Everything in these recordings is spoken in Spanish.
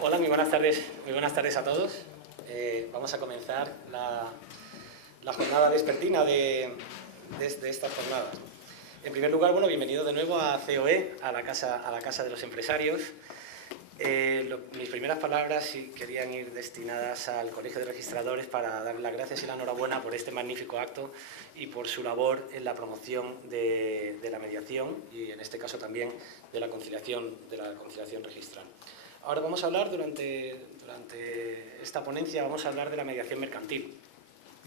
Hola, muy buenas tardes a todos. Vamos a comenzar la jornada vespertina de estas jornadas. En primer lugar, bueno, bienvenido de nuevo a COE, a la Casa de los Empresarios. Mis primeras palabras sí querían ir destinadas al Colegio de Registradores para dar las gracias y la enhorabuena por este magnífico acto y por su labor en la promoción de la mediación y, en este caso, también de la conciliación registral. Ahora vamos a hablar, durante esta ponencia, vamos a hablar de la mediación mercantil,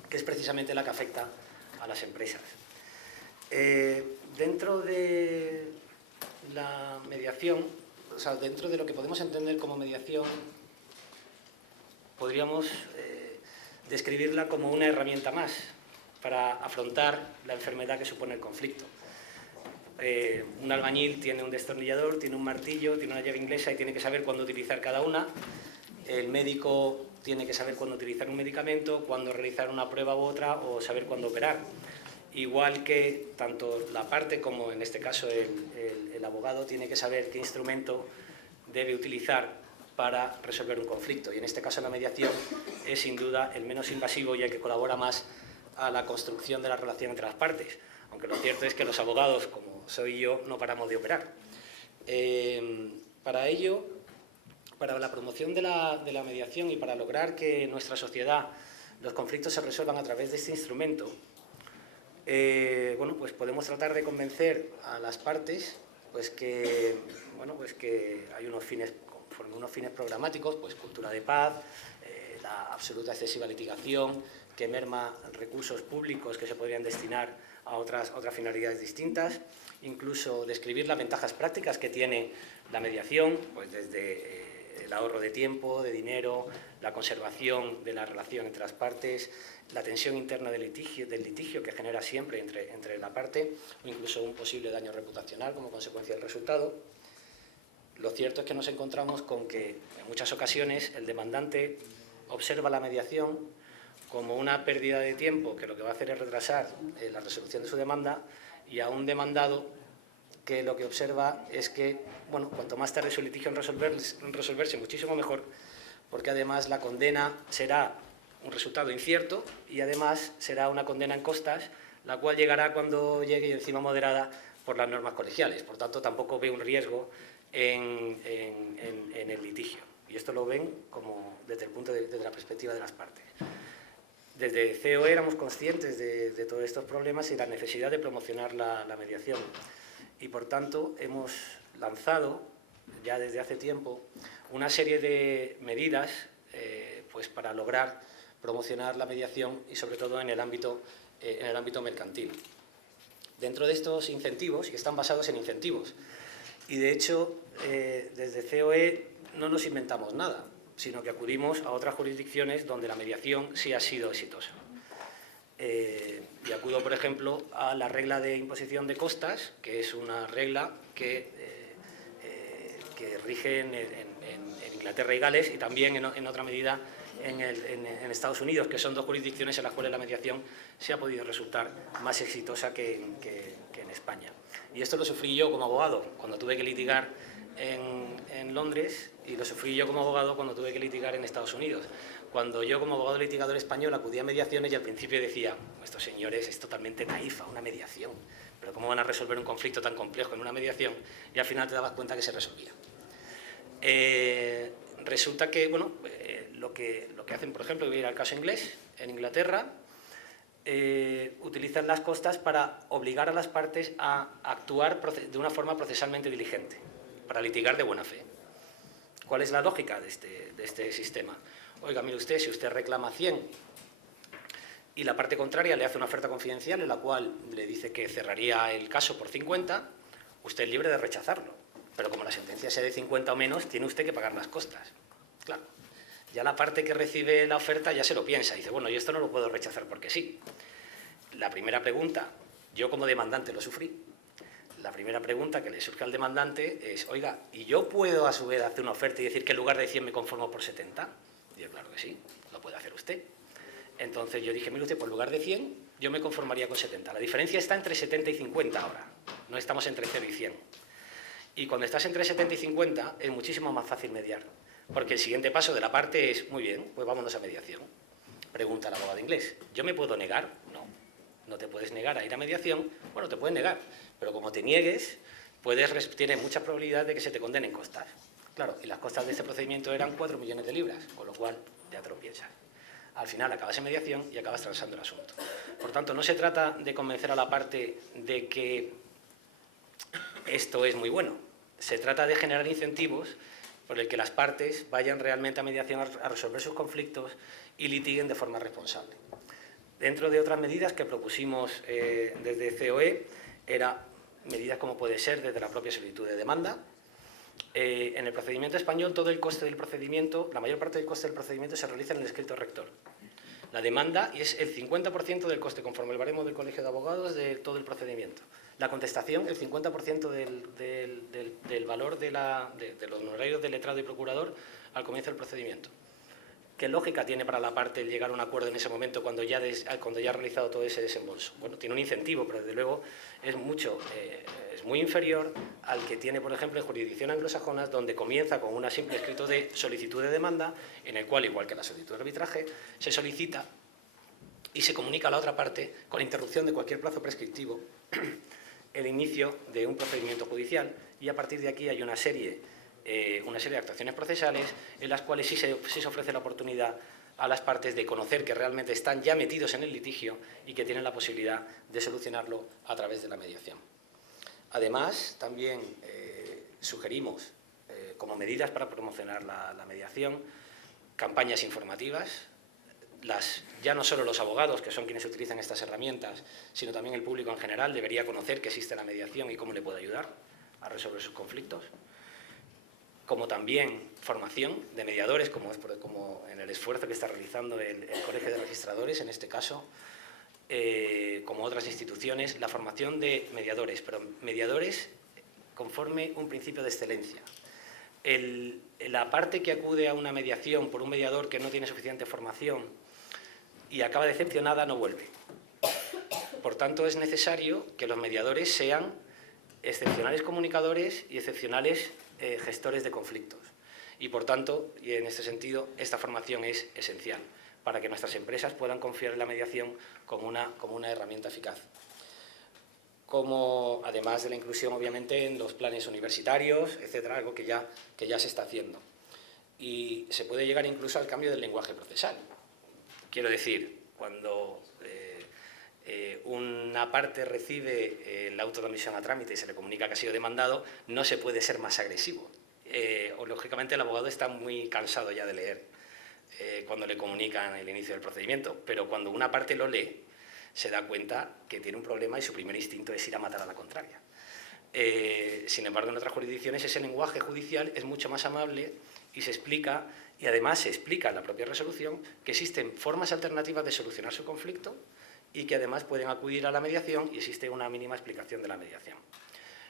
que es precisamente la que afecta a las empresas. Dentro de la mediación, o sea, dentro de lo que podemos entender como mediación, podríamos describirla como una herramienta más para afrontar la enfermedad que supone el conflicto. Un albañil tiene un destornillador, tiene un martillo, tiene una llave inglesa y tiene que saber cuándo utilizar cada una. El médico tiene que saber cuándo utilizar un medicamento, cuándo realizar una prueba u otra o saber cuándo operar. Igual que tanto la parte como, en este caso, el abogado tiene que saber qué instrumento debe utilizar para resolver un conflicto. Y en este caso la mediación es sin duda el menos invasivo, ya que colabora más a la construcción de la relación entre las partes. Aunque lo cierto es que los abogados, como soy yo, no paramos de operar. Para ello, para la promoción de la mediación y para lograr que en nuestra sociedad los conflictos se resuelvan a través de este instrumento, bueno, pues podemos tratar de convencer a las partes que hay unos fines programáticos, pues cultura de paz, la absoluta excesiva litigación, que merma recursos públicos que se podrían destinar a otras finalidades distintas, incluso describir las ventajas prácticas que tiene la mediación, pues desde el ahorro de tiempo, de dinero, la conservación de la relación entre las partes, la tensión interna del litigio que genera siempre entre la parte, o incluso un posible daño reputacional como consecuencia del resultado. Lo cierto es que nos encontramos con que en muchas ocasiones el demandante observa la mediación como una pérdida de tiempo que lo que va a hacer es retrasar la resolución de su demanda, y a un demandado que lo que observa es que, bueno, cuanto más tarde su litigio en resolverse, muchísimo mejor, porque además la condena será un resultado incierto y además será una condena en costas, la cual llegará cuando llegue y encima moderada por las normas colegiales. Por tanto, tampoco ve un riesgo en el litigio. Y esto lo ven como desde la perspectiva de las partes. Desde COE éramos conscientes de todos estos problemas y la necesidad de promocionar la mediación. Y, por tanto, hemos lanzado, ya desde hace tiempo, una serie de medidas pues para lograr promocionar la mediación y, sobre todo, en el ámbito mercantil. Dentro de estos incentivos, y están basados en incentivos, y de hecho, desde COE no nos inventamos nada, sino que acudimos a otras jurisdicciones donde la mediación sí ha sido exitosa. Y acudo, por ejemplo, a la regla de imposición de costas, que es una regla que rige en Inglaterra y Gales, y también en otra medida en Estados Unidos, que son dos jurisdicciones en las cuales la mediación se ha podido resultar más exitosa que en España. Y esto lo sufrí yo como abogado cuando tuve que litigar en Londres, y lo sufrí yo como abogado cuando tuve que litigar en Estados Unidos. Cuando yo, como abogado litigador español, acudía a mediaciones y al principio decía: estos señores, es totalmente taifa una mediación, pero ¿cómo van a resolver un conflicto tan complejo en una mediación? Y al final te dabas cuenta que se resolvía. Resulta que, bueno, lo que hacen, por ejemplo, voy a ir al caso inglés, en Inglaterra, utilizan las costas para obligar a las partes a actuar de una forma procesalmente diligente, para litigar de buena fe. ¿Cuál es la lógica de este sistema? Oiga, mire usted, si usted reclama 100 y la parte contraria le hace una oferta confidencial en la cual le dice que cerraría el caso por 50, usted es libre de rechazarlo. Pero como la sentencia sea de 50 o menos, tiene usted que pagar las costas. Claro, ya la parte que recibe la oferta ya se lo piensa. Dice: bueno, yo esto no lo puedo rechazar porque sí. La primera pregunta, yo como demandante lo sufrí, la primera pregunta que le surge al demandante es: oiga, ¿y yo puedo a su vez hacer una oferta y decir que en lugar de 100 me conformo por 70? Y yo: claro que sí, lo puede hacer usted. Entonces yo dije: mire usted, por lugar de 100 yo me conformaría con 70. La diferencia está entre 70 y 50 ahora, no estamos entre 0 y 100. Y cuando estás entre 70 y 50 es muchísimo más fácil mediar, Porque el siguiente paso de la parte es, muy bien, pues vámonos a mediación. Pregunta el abogado inglés, ¿yo me puedo negar? No, no te puedes negar a ir a mediación. Bueno, te puedes negar, pero como te niegues, tienes mucha probabilidad de que se te condenen costas. Claro, y las costas de este procedimiento eran 4 millones de libras, con lo cual ya te lo piensas. Al final acabas en mediación y acabas transando el asunto. Por tanto, no se trata de convencer a la parte de que esto es muy bueno. Se trata de generar incentivos por el que las partes vayan realmente a mediación a resolver sus conflictos y litiguen de forma responsable. Dentro de otras medidas que propusimos desde COE, era medidas como puede ser desde la propia solicitud de demanda. En el procedimiento español, todo el coste del procedimiento, la mayor parte del coste del procedimiento se realiza en el escrito rector. La demanda es el 50% del coste, conforme el baremo del Colegio de Abogados, de todo el procedimiento. La contestación, el 50% del valor de los honorarios de letrado y procurador al comienzo del procedimiento. ¿Qué lógica tiene para la parte el llegar a un acuerdo en ese momento cuando ya ha realizado todo ese desembolso? Bueno, tiene un incentivo, pero desde luego es muy inferior al que tiene, por ejemplo, en jurisdicción anglosajona, donde comienza con un simple escrito de solicitud de demanda, en el cual, igual que la solicitud de arbitraje, se solicita y se comunica a la otra parte, con la interrupción de cualquier plazo prescriptivo, el inicio de un procedimiento judicial, y a partir de aquí hay una serie de actuaciones procesales en las cuales sí se ofrece la oportunidad a las partes de conocer que realmente están ya metidos en el litigio y que tienen la posibilidad de solucionarlo a través de la mediación. Además, también sugerimos, como medidas para promocionar la mediación, campañas informativas. Ya no solo los abogados, que son quienes utilizan estas herramientas, sino también el público en general debería conocer que existe la mediación y cómo le puede ayudar a resolver sus conflictos. Como también formación de mediadores, como en el esfuerzo que está realizando el Colegio de Registradores, en este caso, como otras instituciones, la formación de mediadores, pero mediadores conforme un principio de excelencia. La parte que acude a una mediación por un mediador que no tiene suficiente formación y acaba decepcionada, no vuelve. Por tanto, es necesario que los mediadores sean excepcionales comunicadores y excepcionales gestores de conflictos. Y por tanto, y en este sentido, esta formación es esencial para que nuestras empresas puedan confiar en la mediación como una herramienta eficaz. Además de la inclusión, obviamente, en los planes universitarios, etcétera, algo que ya se está haciendo. Y se puede llegar incluso al cambio del lenguaje procesal. Quiero decir, cuando una parte recibe la auto de admisión a trámite y se le comunica que ha sido demandado, no se puede ser más agresivo. Lógicamente, el abogado está muy cansado ya de leer cuando le comunican el inicio del procedimiento, pero cuando una parte lo lee, se da cuenta que tiene un problema y su primer instinto es ir a matar a la contraria. Sin embargo, en otras jurisdicciones ese lenguaje judicial es mucho más amable y se explica, y además se explica en la propia resolución, que existen formas alternativas de solucionar su conflicto y que además pueden acudir a la mediación y existe una mínima explicación de la mediación.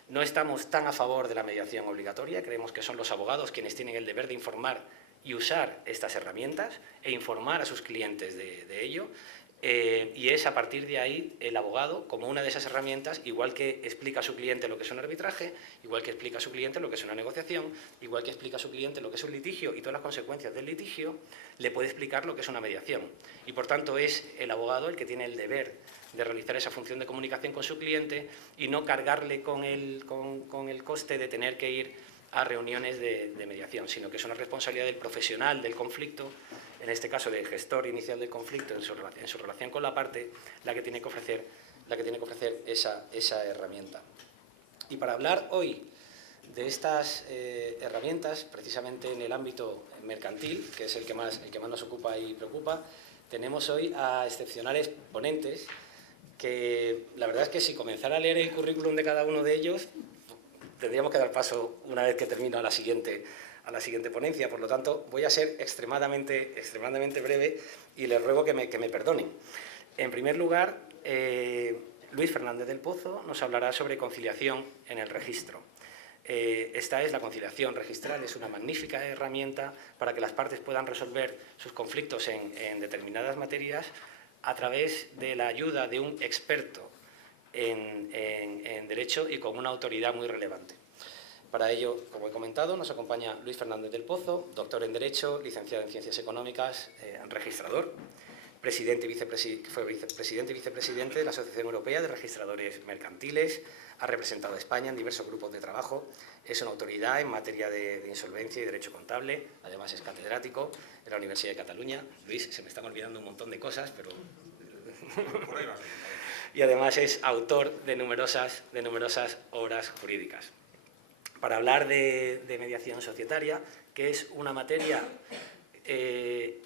No estamos tan a favor de la mediación obligatoria, creemos que son los abogados quienes tienen el deber de informar y usar estas herramientas e informar a sus clientes de ello. Y es a partir de ahí el abogado, como una de esas herramientas, igual que explica a su cliente lo que es un arbitraje, igual que explica a su cliente lo que es una negociación, igual que explica a su cliente lo que es un litigio y todas las consecuencias del litigio, le puede explicar lo que es una mediación. Y por tanto es el abogado el que tiene el deber de realizar esa función de comunicación con su cliente y no cargarle con el coste de tener que ir a reuniones de mediación, sino que es una responsabilidad del profesional del conflicto, en este caso del gestor inicial del conflicto, en su relación con la parte, la que tiene que ofrecer esa herramienta. Y para hablar hoy de estas herramientas, precisamente en el ámbito mercantil, que es el que más nos ocupa y preocupa, tenemos hoy a excepcionales ponentes que la verdad es que si comenzara a leer el currículum de cada uno de ellos, tendríamos que dar paso una vez que termino a la siguiente ponencia. Por lo tanto, voy a ser extremadamente breve y les ruego que me perdonen. En primer lugar, Luis Fernández del Pozo nos hablará sobre conciliación en el registro. Esta es la conciliación registral, es una magnífica herramienta para que las partes puedan resolver sus conflictos en determinadas materias a través de la ayuda de un experto en derecho y con una autoridad muy relevante. Para ello, como he comentado, nos acompaña Luis Fernández del Pozo, doctor en Derecho, licenciado en Ciencias Económicas, registrador, fue vicepresidente y vicepresidente de la Asociación Europea de Registradores Mercantiles, ha representado a España en diversos grupos de trabajo, es una autoridad en materia de insolvencia y derecho contable, además es catedrático en la Universidad de Cataluña. Luis, se me están olvidando un montón de cosas, pero... Y además es autor de numerosas obras jurídicas. Para hablar de mediación societaria, que es una materia que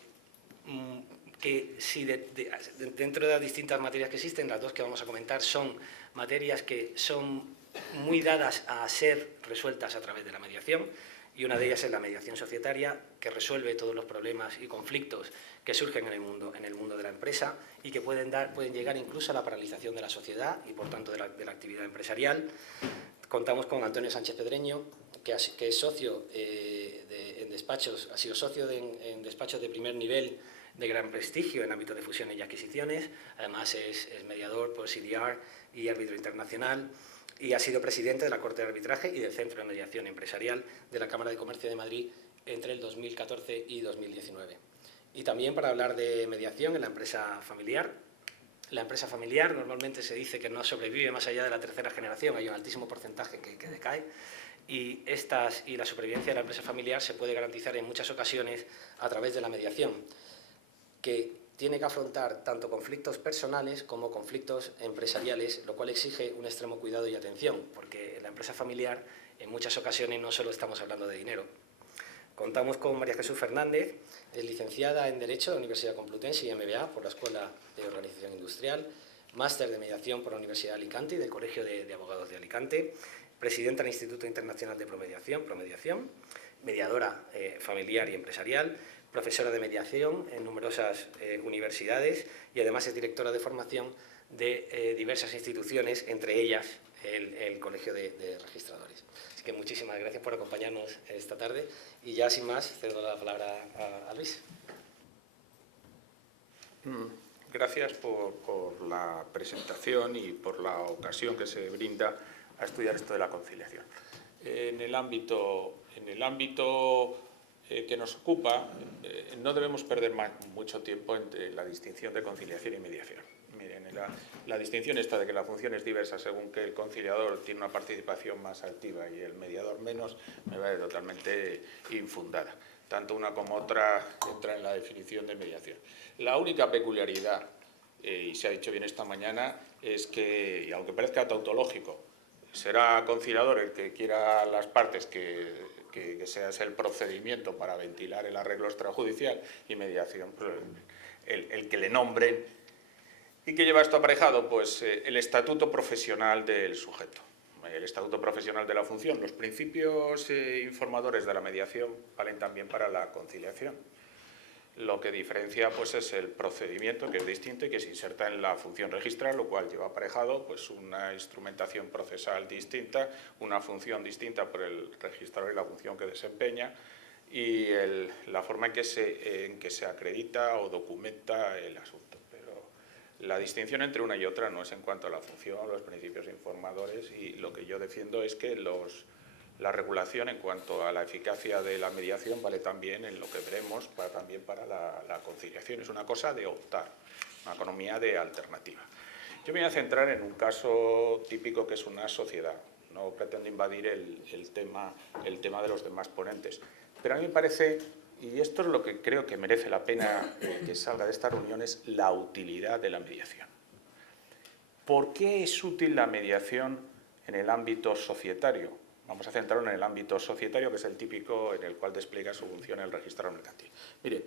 si dentro de las distintas materias que existen, las dos que vamos a comentar son materias que son muy dadas a ser resueltas a través de la mediación, y una de ellas es la mediación societaria, que resuelve todos los problemas y conflictos que surgen en el mundo de la empresa y que pueden llegar incluso a la paralización de la sociedad y, por tanto, de la actividad empresarial. Contamos con Antonio Sánchez Pedreño, que es socio en despachos, ha sido socio en despachos de primer nivel de gran prestigio en ámbito de fusiones y adquisiciones. Además es mediador por CDR y árbitro internacional, y ha sido presidente de la Corte de Arbitraje y del Centro de Mediación Empresarial de la Cámara de Comercio de Madrid entre el 2014 y 2019. Y también para hablar de mediación en la empresa familiar. La empresa familiar normalmente se dice que no sobrevive más allá de la tercera generación, hay un altísimo porcentaje que decae, y la supervivencia de la empresa familiar se puede garantizar en muchas ocasiones a través de la mediación, que tiene que afrontar tanto conflictos personales como conflictos empresariales, lo cual exige un extremo cuidado y atención, porque en la empresa familiar en muchas ocasiones no solo estamos hablando de dinero. Contamos con María Jesús Fernández, es licenciada en Derecho de la Universidad Complutense y MBA por la Escuela de Organización Industrial, máster de Mediación por la Universidad de Alicante y del Colegio de Abogados de Alicante, presidenta del Instituto Internacional de Promediación, mediadora familiar y empresarial, profesora de mediación en numerosas universidades y además es directora de formación de diversas instituciones, entre ellas el Colegio de Registradores. Así que muchísimas gracias por acompañarnos esta tarde y ya sin más cedo la palabra a Luis. Gracias por la presentación y por la ocasión que se brinda a estudiar esto de la conciliación. En el ámbito que nos ocupa, no debemos perder mucho tiempo entre la distinción de conciliación y mediación. Miren, la distinción esta de que la función es diversa según que el conciliador tiene una participación más activa y el mediador menos, me parece totalmente infundada. Tanto una como otra entran en la definición de mediación. La única peculiaridad, y se ha dicho bien esta mañana, es que, y aunque parezca tautológico, será conciliador el que quiera a las partes que sea ese el procedimiento para ventilar el arreglo extrajudicial, y mediación pues, el que le nombren. ¿Y qué lleva esto aparejado? Pues el estatuto profesional del sujeto, el estatuto profesional de la función. Los principios informadores de la mediación valen también para la conciliación. Lo que diferencia pues, es el procedimiento, que es distinto y que se inserta en la función registral, lo cual lleva aparejado pues, una instrumentación procesal distinta, una función distinta por el registrador y la función que desempeña, y la forma en que se acredita o documenta el asunto. Pero la distinción entre una y otra no es en cuanto a la función, los principios informadores, y lo que yo defiendo es que la regulación en cuanto a la eficacia de la mediación vale también en lo que veremos también para la conciliación. Es una cosa de optar, una economía de alternativa. Yo me voy a centrar en un caso típico que es una sociedad. No pretendo invadir el tema de los demás ponentes. Pero a mí me parece, y esto es lo que creo que merece la pena que salga de esta reunión, es la utilidad de la mediación. ¿Por qué es útil la mediación en el ámbito societario? Vamos a centrarnos en el ámbito societario, que es el típico en el cual despliega su función el registrador mercantil. Mire,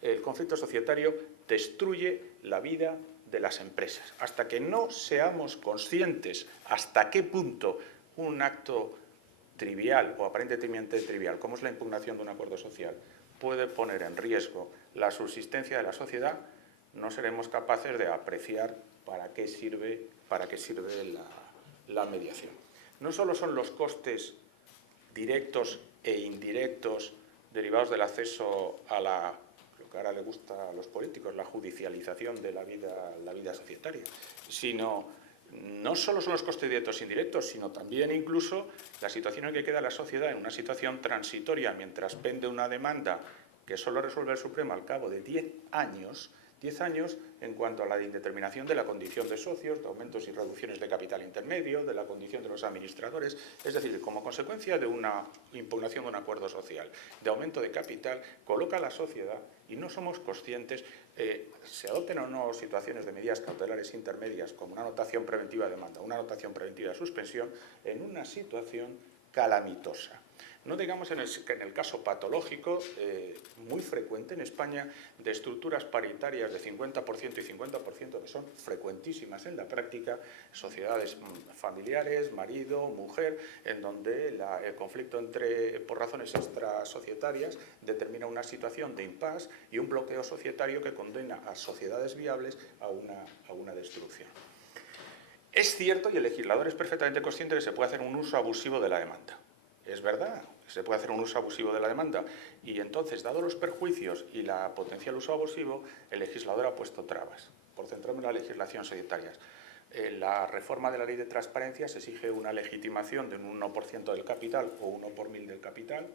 el conflicto societario destruye la vida de las empresas. Hasta que no seamos conscientes hasta qué punto un acto trivial o aparentemente trivial, como es la impugnación de un acuerdo social, puede poner en riesgo la subsistencia de la sociedad, no seremos capaces de apreciar para qué sirve la mediación. No solo son los costes directos e indirectos derivados del acceso a lo que ahora le gusta a los políticos, la judicialización de la vida societaria, sino no solo son los costes directos e indirectos, sino también incluso la situación en que queda la sociedad en una situación transitoria mientras pende una demanda que solo resuelve el Supremo al cabo de 10 años en cuanto a la indeterminación de la condición de socios, de aumentos y reducciones de capital intermedio, de la condición de los administradores, es decir, como consecuencia de una impugnación de un acuerdo social, de aumento de capital, coloca a la sociedad, y no somos conscientes, se adopten o no situaciones de medidas cautelares intermedias, como una anotación preventiva de demanda, una anotación preventiva de suspensión, en una situación calamitosa. No digamos en el caso patológico, muy frecuente en España, de estructuras paritarias de 50% y 50%, que son frecuentísimas en la práctica, sociedades familiares, marido, mujer, en donde el conflicto por razones extrasocietarias determina una situación de impasse y un bloqueo societario que condena a sociedades viables a una destrucción. Es cierto, y el legislador es perfectamente consciente, que se puede hacer un uso abusivo de la demanda. Es verdad, se puede hacer un uso abusivo de la demanda y entonces, dado los perjuicios y la potencial uso abusivo, el legislador ha puesto trabas. Por centrarme en la legislación societaria. En la reforma de la Ley de Transparencia se exige una legitimación de un 1% del capital o 1 por 1000 del capital,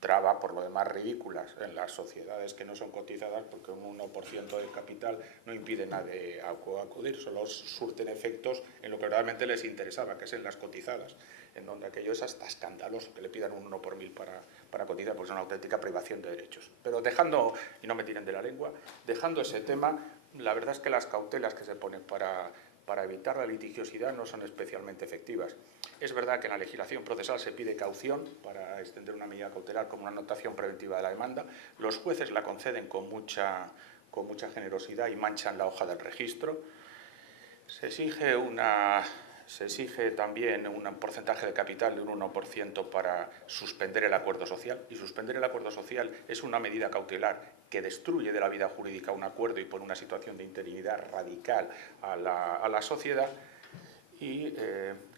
traba por lo demás ridículas en las sociedades que no son cotizadas, porque un 1% del capital no impide nadie acudir, solo surten efectos en lo que realmente les interesaba, que es en las cotizadas, en donde aquello es hasta escandaloso que le pidan un 1 por 1000 para cotizar, porque es una auténtica privación de derechos. Pero dejando, y no me tiren de la lengua, dejando ese tema, la verdad es que las cautelas que se ponen para evitar la litigiosidad no son especialmente efectivas. Es verdad que en la legislación procesal se pide caución para extender una medida cautelar como una anotación preventiva de la demanda. Los jueces la conceden con mucha generosidad y manchan la hoja del registro. Se exige también un porcentaje de capital de un 1% para suspender el acuerdo social, y suspender el acuerdo social es una medida cautelar que destruye de la vida jurídica un acuerdo y pone una situación de interinidad radical a la sociedad, y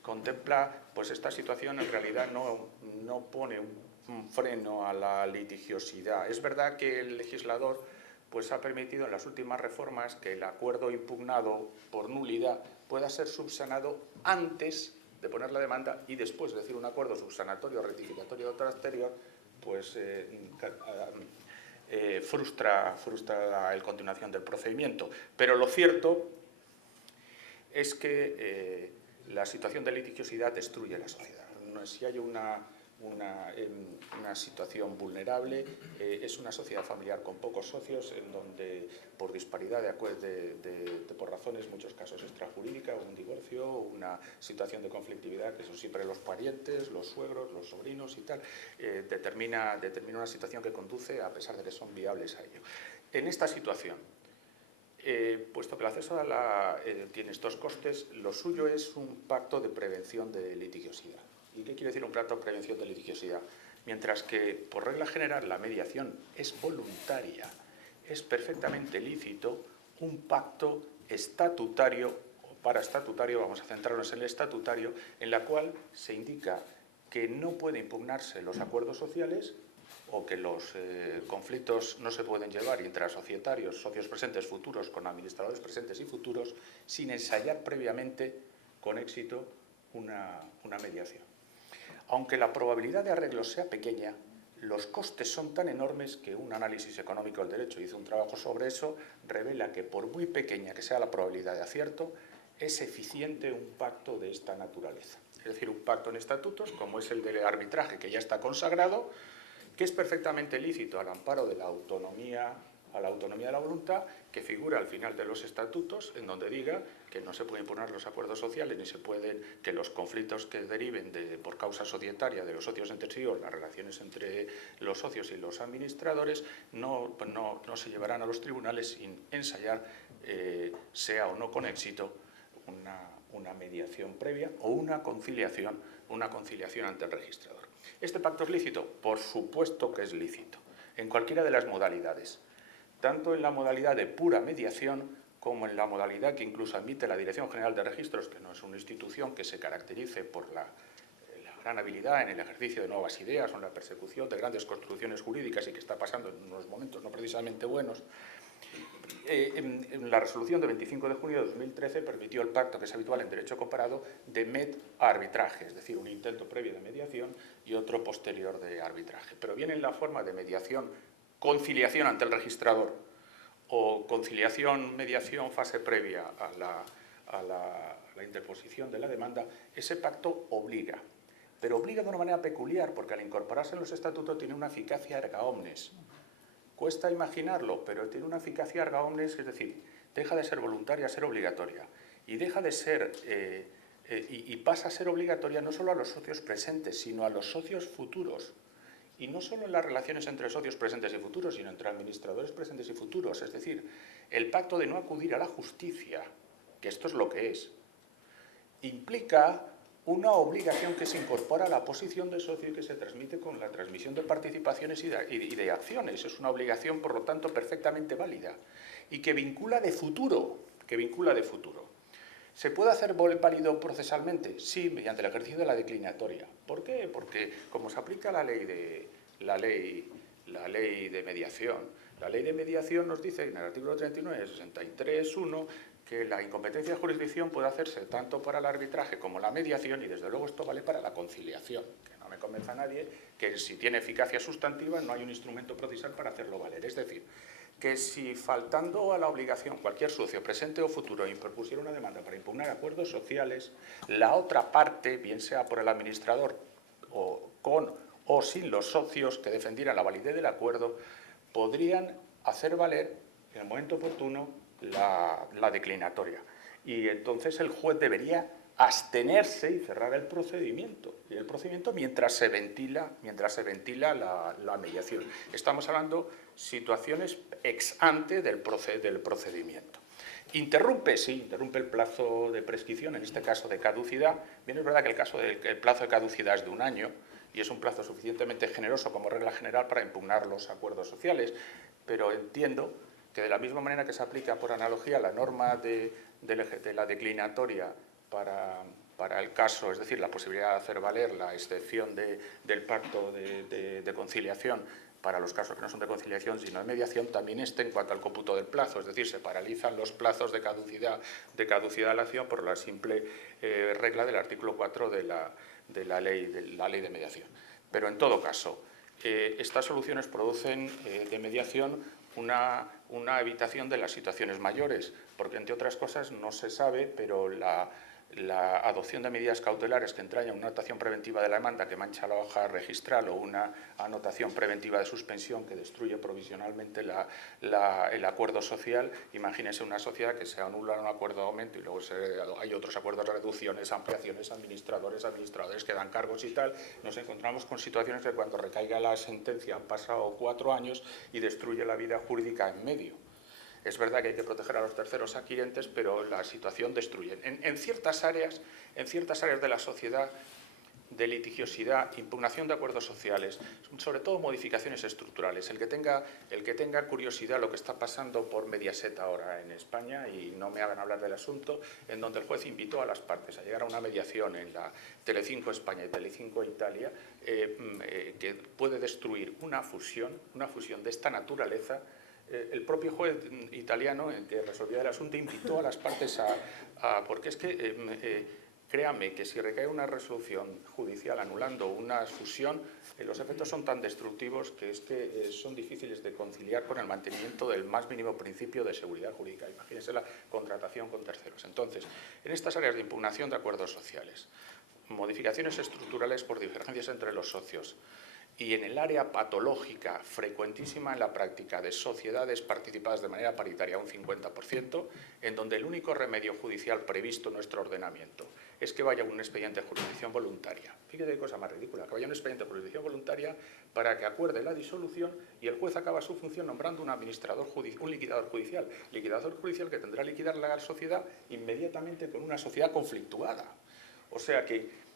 contempla, pues esta situación en realidad no pone un freno a la litigiosidad. Es verdad que el legislador pues ha permitido en las últimas reformas que el acuerdo impugnado por nulidad pueda ser subsanado antes de poner la demanda y después, es decir, un acuerdo subsanatorio o rectificatorio de otro anterior, pues frustra la continuación del procedimiento. Pero lo cierto es que la situación de litigiosidad destruye la sociedad. Si hay una situación vulnerable, es una sociedad familiar con pocos socios, en donde por disparidad por razones, en muchos casos extrajurídicas, un divorcio, una situación de conflictividad, que son siempre los parientes, los suegros, los sobrinos y tal, determina una situación que conduce, a pesar de que son viables, a ello. En esta situación, puesto que el acceso tiene estos costes, lo suyo es un pacto de prevención de litigiosidad. ¿Y qué quiere decir un pacto de prevención de litigiosidad? Mientras que, por regla general, la mediación es voluntaria, es perfectamente lícito un pacto estatutario o paraestatutario, vamos a centrarnos en el estatutario, en la cual se indica que no puede impugnarse los acuerdos sociales o que los conflictos no se pueden llevar intrasocietarios, socios presentes, futuros, con administradores presentes y futuros, sin ensayar previamente con éxito una mediación. Aunque la probabilidad de arreglo sea pequeña, los costes son tan enormes que un análisis económico del derecho, hizo un trabajo sobre eso, revela que por muy pequeña que sea la probabilidad de acierto, es eficiente un pacto de esta naturaleza. Es decir, un pacto en estatutos, como es el del arbitraje, que ya está consagrado, que es perfectamente lícito al amparo de la autonomía, de la voluntad, que figura al final de los estatutos, en donde diga que no se pueden impugnar los acuerdos sociales, ni se pueden, que los conflictos que deriven por causa societaria de los socios entre sí, o las relaciones entre los socios y los administradores, no se llevarán a los tribunales sin ensayar, sea o no con éxito, una mediación previa o una conciliación ante el registrador. ¿Este pacto es lícito? Por supuesto que es lícito, en cualquiera de las modalidades, tanto en la modalidad de pura mediación como en la modalidad que incluso admite la Dirección General de Registros, que no es una institución que se caracterice por la gran habilidad en el ejercicio de nuevas ideas o en la persecución de grandes construcciones jurídicas, y que está pasando en unos momentos no precisamente buenos. la resolución de 25 de junio de 2013 permitió el pacto que es habitual en derecho comparado de med-arbitraje, es decir, un intento previo de mediación y otro posterior de arbitraje. Pero viene en la forma de mediación, conciliación ante el registrador o conciliación, mediación, fase previa a la interposición de la demanda. Ese pacto obliga, pero obliga de una manera peculiar porque al incorporarse en los estatutos tiene una eficacia erga omnes. Cuesta imaginarlo, pero tiene una eficacia erga omnes, es decir, deja de ser voluntaria a ser obligatoria y deja de ser y pasa a ser obligatoria no solo a los socios presentes, sino a los socios futuros. Y no solo en las relaciones entre socios presentes y futuros, sino entre administradores presentes y futuros. Es decir, el pacto de no acudir a la justicia, que esto es lo que es, implica una obligación que se incorpora a la posición de socio y que se transmite con la transmisión de participaciones y de acciones. Es una obligación, por lo tanto, perfectamente válida y que vincula de futuro. ¿Se puede hacer válido procesalmente? Sí, mediante el ejercicio de la declinatoria. ¿Por qué? Porque como se aplica la ley de mediación, la ley de mediación nos dice en el artículo 39 de 63.1 que la incompetencia de jurisdicción puede hacerse tanto para el arbitraje como la mediación y desde luego esto vale para la conciliación, que no me convence a nadie que si tiene eficacia sustantiva no hay un instrumento procesal para hacerlo valer. Es decir, que si faltando a la obligación cualquier socio presente o futuro interpusiera una demanda para impugnar acuerdos sociales, la otra parte, bien sea por el administrador o con o sin los socios que defendieran la validez del acuerdo, podrían hacer valer en el momento oportuno la declinatoria. Y entonces el juez debería abstenerse y cerrar el procedimiento mientras se ventila la mediación. Estamos hablando de situaciones ex ante del procedimiento. ¿Interrumpe? Sí, interrumpe el plazo de prescripción, en este caso de caducidad. Bien, es verdad que el plazo de caducidad es de 1 año y es un plazo suficientemente generoso como regla general para impugnar los acuerdos sociales, pero entiendo que de la misma manera que se aplica por analogía la norma de la declinatoria para el caso, es decir, la posibilidad de hacer valer la excepción del pacto de conciliación para los casos que no son de conciliación sino de mediación, también en cuanto al cómputo del plazo, es decir, se paralizan los plazos de caducidad de la acción por la simple regla del artículo 4 de la ley de mediación. Pero en todo caso, estas soluciones producen de mediación una evitación de las situaciones mayores, porque entre otras cosas no se sabe, pero la adopción de medidas cautelares que entrañan una anotación preventiva de la demanda que mancha la hoja registral o una anotación preventiva de suspensión que destruye provisionalmente el acuerdo social. Imagínense una sociedad que se anula un acuerdo de aumento y luego hay otros acuerdos de reducciones, ampliaciones, administradores que dan cargos y tal. Nos encontramos con situaciones que cuando recaiga la sentencia han pasado 4 años y destruye la vida jurídica en medio. Es verdad que hay que proteger a los terceros adquirentes, pero la situación destruye. En ciertas áreas de la sociedad, de litigiosidad, impugnación de acuerdos sociales, sobre todo modificaciones estructurales. El que tenga curiosidad lo que está pasando por Mediaset ahora en España, y no me hagan hablar del asunto, en donde el juez invitó a las partes a llegar a una mediación en la Telecinco España y Telecinco Italia, que puede destruir una fusión de esta naturaleza. El propio juez italiano, en que resolvía el asunto, invitó a las partes porque es que, créame, que si recae una resolución judicial anulando una fusión, los efectos son tan destructivos que son difíciles de conciliar con el mantenimiento del más mínimo principio de seguridad jurídica. Imagínense la contratación con terceros. Entonces, en estas áreas de impugnación de acuerdos sociales, modificaciones estructurales por divergencias entre los socios, y en el área patológica, frecuentísima en la práctica, de sociedades participadas de manera paritaria, un 50%, en donde el único remedio judicial previsto en nuestro ordenamiento es que vaya un expediente de jurisdicción voluntaria. Fíjate qué cosa más ridícula, que vaya un expediente de jurisdicción voluntaria para que acuerde la disolución y el juez acaba su función nombrando un liquidador judicial que tendrá que liquidar la sociedad inmediatamente con una sociedad conflictuada. O sea que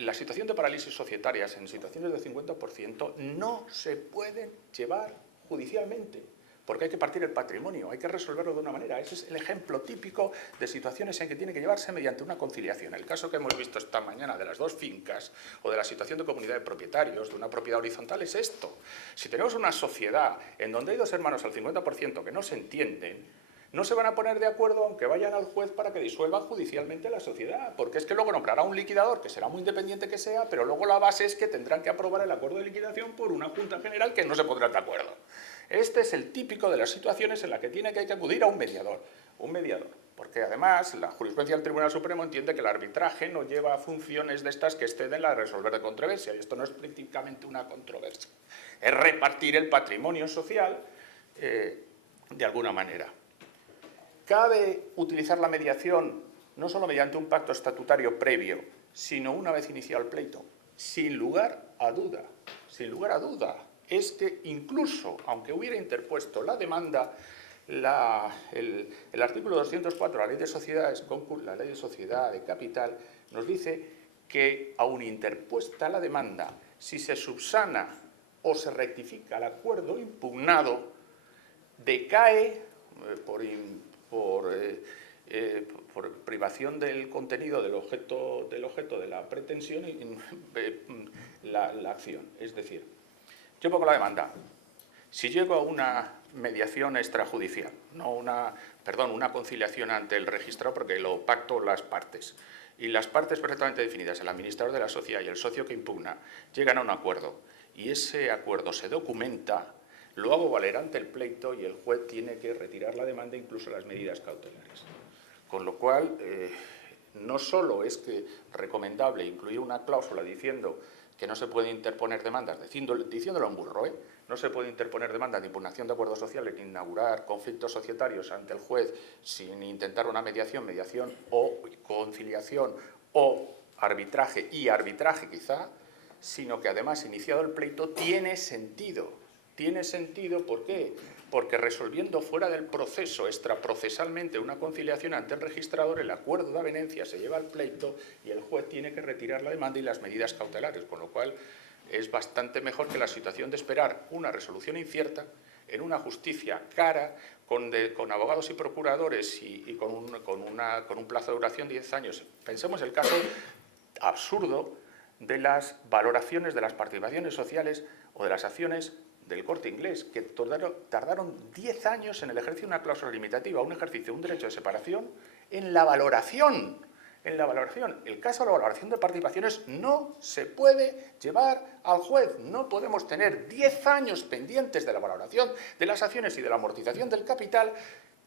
la situación de parálisis societarias en situaciones del 50% no se pueden llevar judicialmente, porque hay que partir el patrimonio, hay que resolverlo de una manera. Ese es el ejemplo típico de situaciones en que tiene que llevarse mediante una conciliación. El caso que hemos visto esta mañana de las dos fincas o de la situación de comunidad de propietarios, de una propiedad horizontal, es esto. Si tenemos una sociedad en donde hay dos hermanos al 50% que no se entienden, no se van a poner de acuerdo aunque vayan al juez para que disuelvan judicialmente la sociedad, porque es que luego nombrará un liquidador, que será muy independiente que sea, pero luego la base es que tendrán que aprobar el acuerdo de liquidación por una Junta General que no se pondrá de acuerdo. Este es el típico de las situaciones en las que tiene que acudir a un mediador, porque además la jurisprudencia del Tribunal Supremo entiende que el arbitraje no lleva funciones de estas que exceden la de resolver de controversia, y esto no es prácticamente una controversia, es repartir el patrimonio social de alguna manera. Cabe utilizar la mediación no solo mediante un pacto estatutario previo, sino una vez iniciado el pleito. Sin lugar a duda, es que incluso, aunque hubiera interpuesto la demanda, el artículo 204 de la Ley de Sociedades, la Ley de Sociedad de Capital, nos dice que, aun interpuesta la demanda, si se subsana o se rectifica el acuerdo impugnado, decae por privación del contenido del objeto de la pretensión la acción. Es decir, yo pongo la demanda. Si llego a una mediación extrajudicial, una conciliación ante el registrado, porque lo pacto las partes, y las partes perfectamente definidas, el administrador de la sociedad y el socio que impugna, llegan a un acuerdo, y ese acuerdo se documenta, lo hago valer ante el pleito y el juez tiene que retirar la demanda, incluso las medidas cautelares. Con lo cual, no solo es que recomendable incluir una cláusula diciendo que no se puede interponer demandas, diciéndolo en burro, no se puede interponer demandas de impugnación de acuerdos sociales ni inaugurar conflictos societarios ante el juez sin intentar una mediación o conciliación o arbitraje quizá, sino que además, iniciado el pleito, tiene sentido. Tiene sentido, ¿por qué? Porque resolviendo fuera del proceso, extraprocesalmente, una conciliación ante el registrador, el acuerdo de avenencia se lleva al pleito y el juez tiene que retirar la demanda y las medidas cautelares, con lo cual es bastante mejor que la situación de esperar una resolución incierta en una justicia cara, con abogados y procuradores y con un plazo de duración de 10 años. Pensemos el caso absurdo de las valoraciones de las participaciones sociales o de las acciones del Corte Inglés, que tardaron 10 años en el ejercicio de una cláusula limitativa, un ejercicio de un derecho de separación, en la valoración. El caso de la valoración de participaciones no se puede llevar al juez. No podemos tener 10 años pendientes de la valoración de las acciones y de la amortización del capital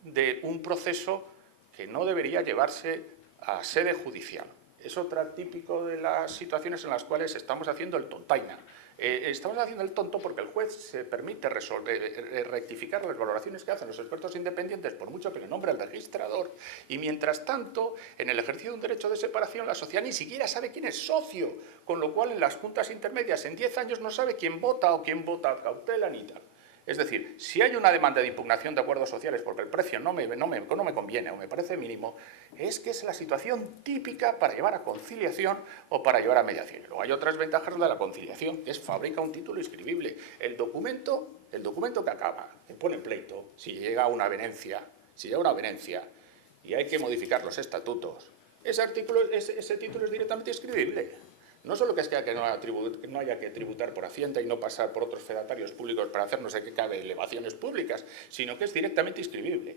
de un proceso que no debería llevarse a sede judicial. Es otra típico de las situaciones en las cuales estamos haciendo el tontaina. Estamos haciendo el tonto porque el juez se permite rectificar las valoraciones que hacen los expertos independientes, por mucho que le nombre el registrador, y mientras tanto, en el ejercicio de un derecho de separación, la sociedad ni siquiera sabe quién es socio, con lo cual en las juntas intermedias en 10 años no sabe quién vota o quién vota a cautela ni tal. Es decir, si hay una demanda de impugnación de acuerdos sociales porque el precio no me conviene o me parece mínimo, es que es la situación típica para llevar a conciliación o para llevar a mediación. Luego hay otras ventajas de la conciliación, que es fabrica un título inscribible. El documento que acaba, que pone pleito, si llega a una avenencia y hay que modificar los estatutos, ese título es directamente inscribible. No solo que es que no haya que tributar por Hacienda y no pasar por otros fedatarios públicos para hacer no sé qué cabe elevaciones públicas, sino que es directamente inscribible.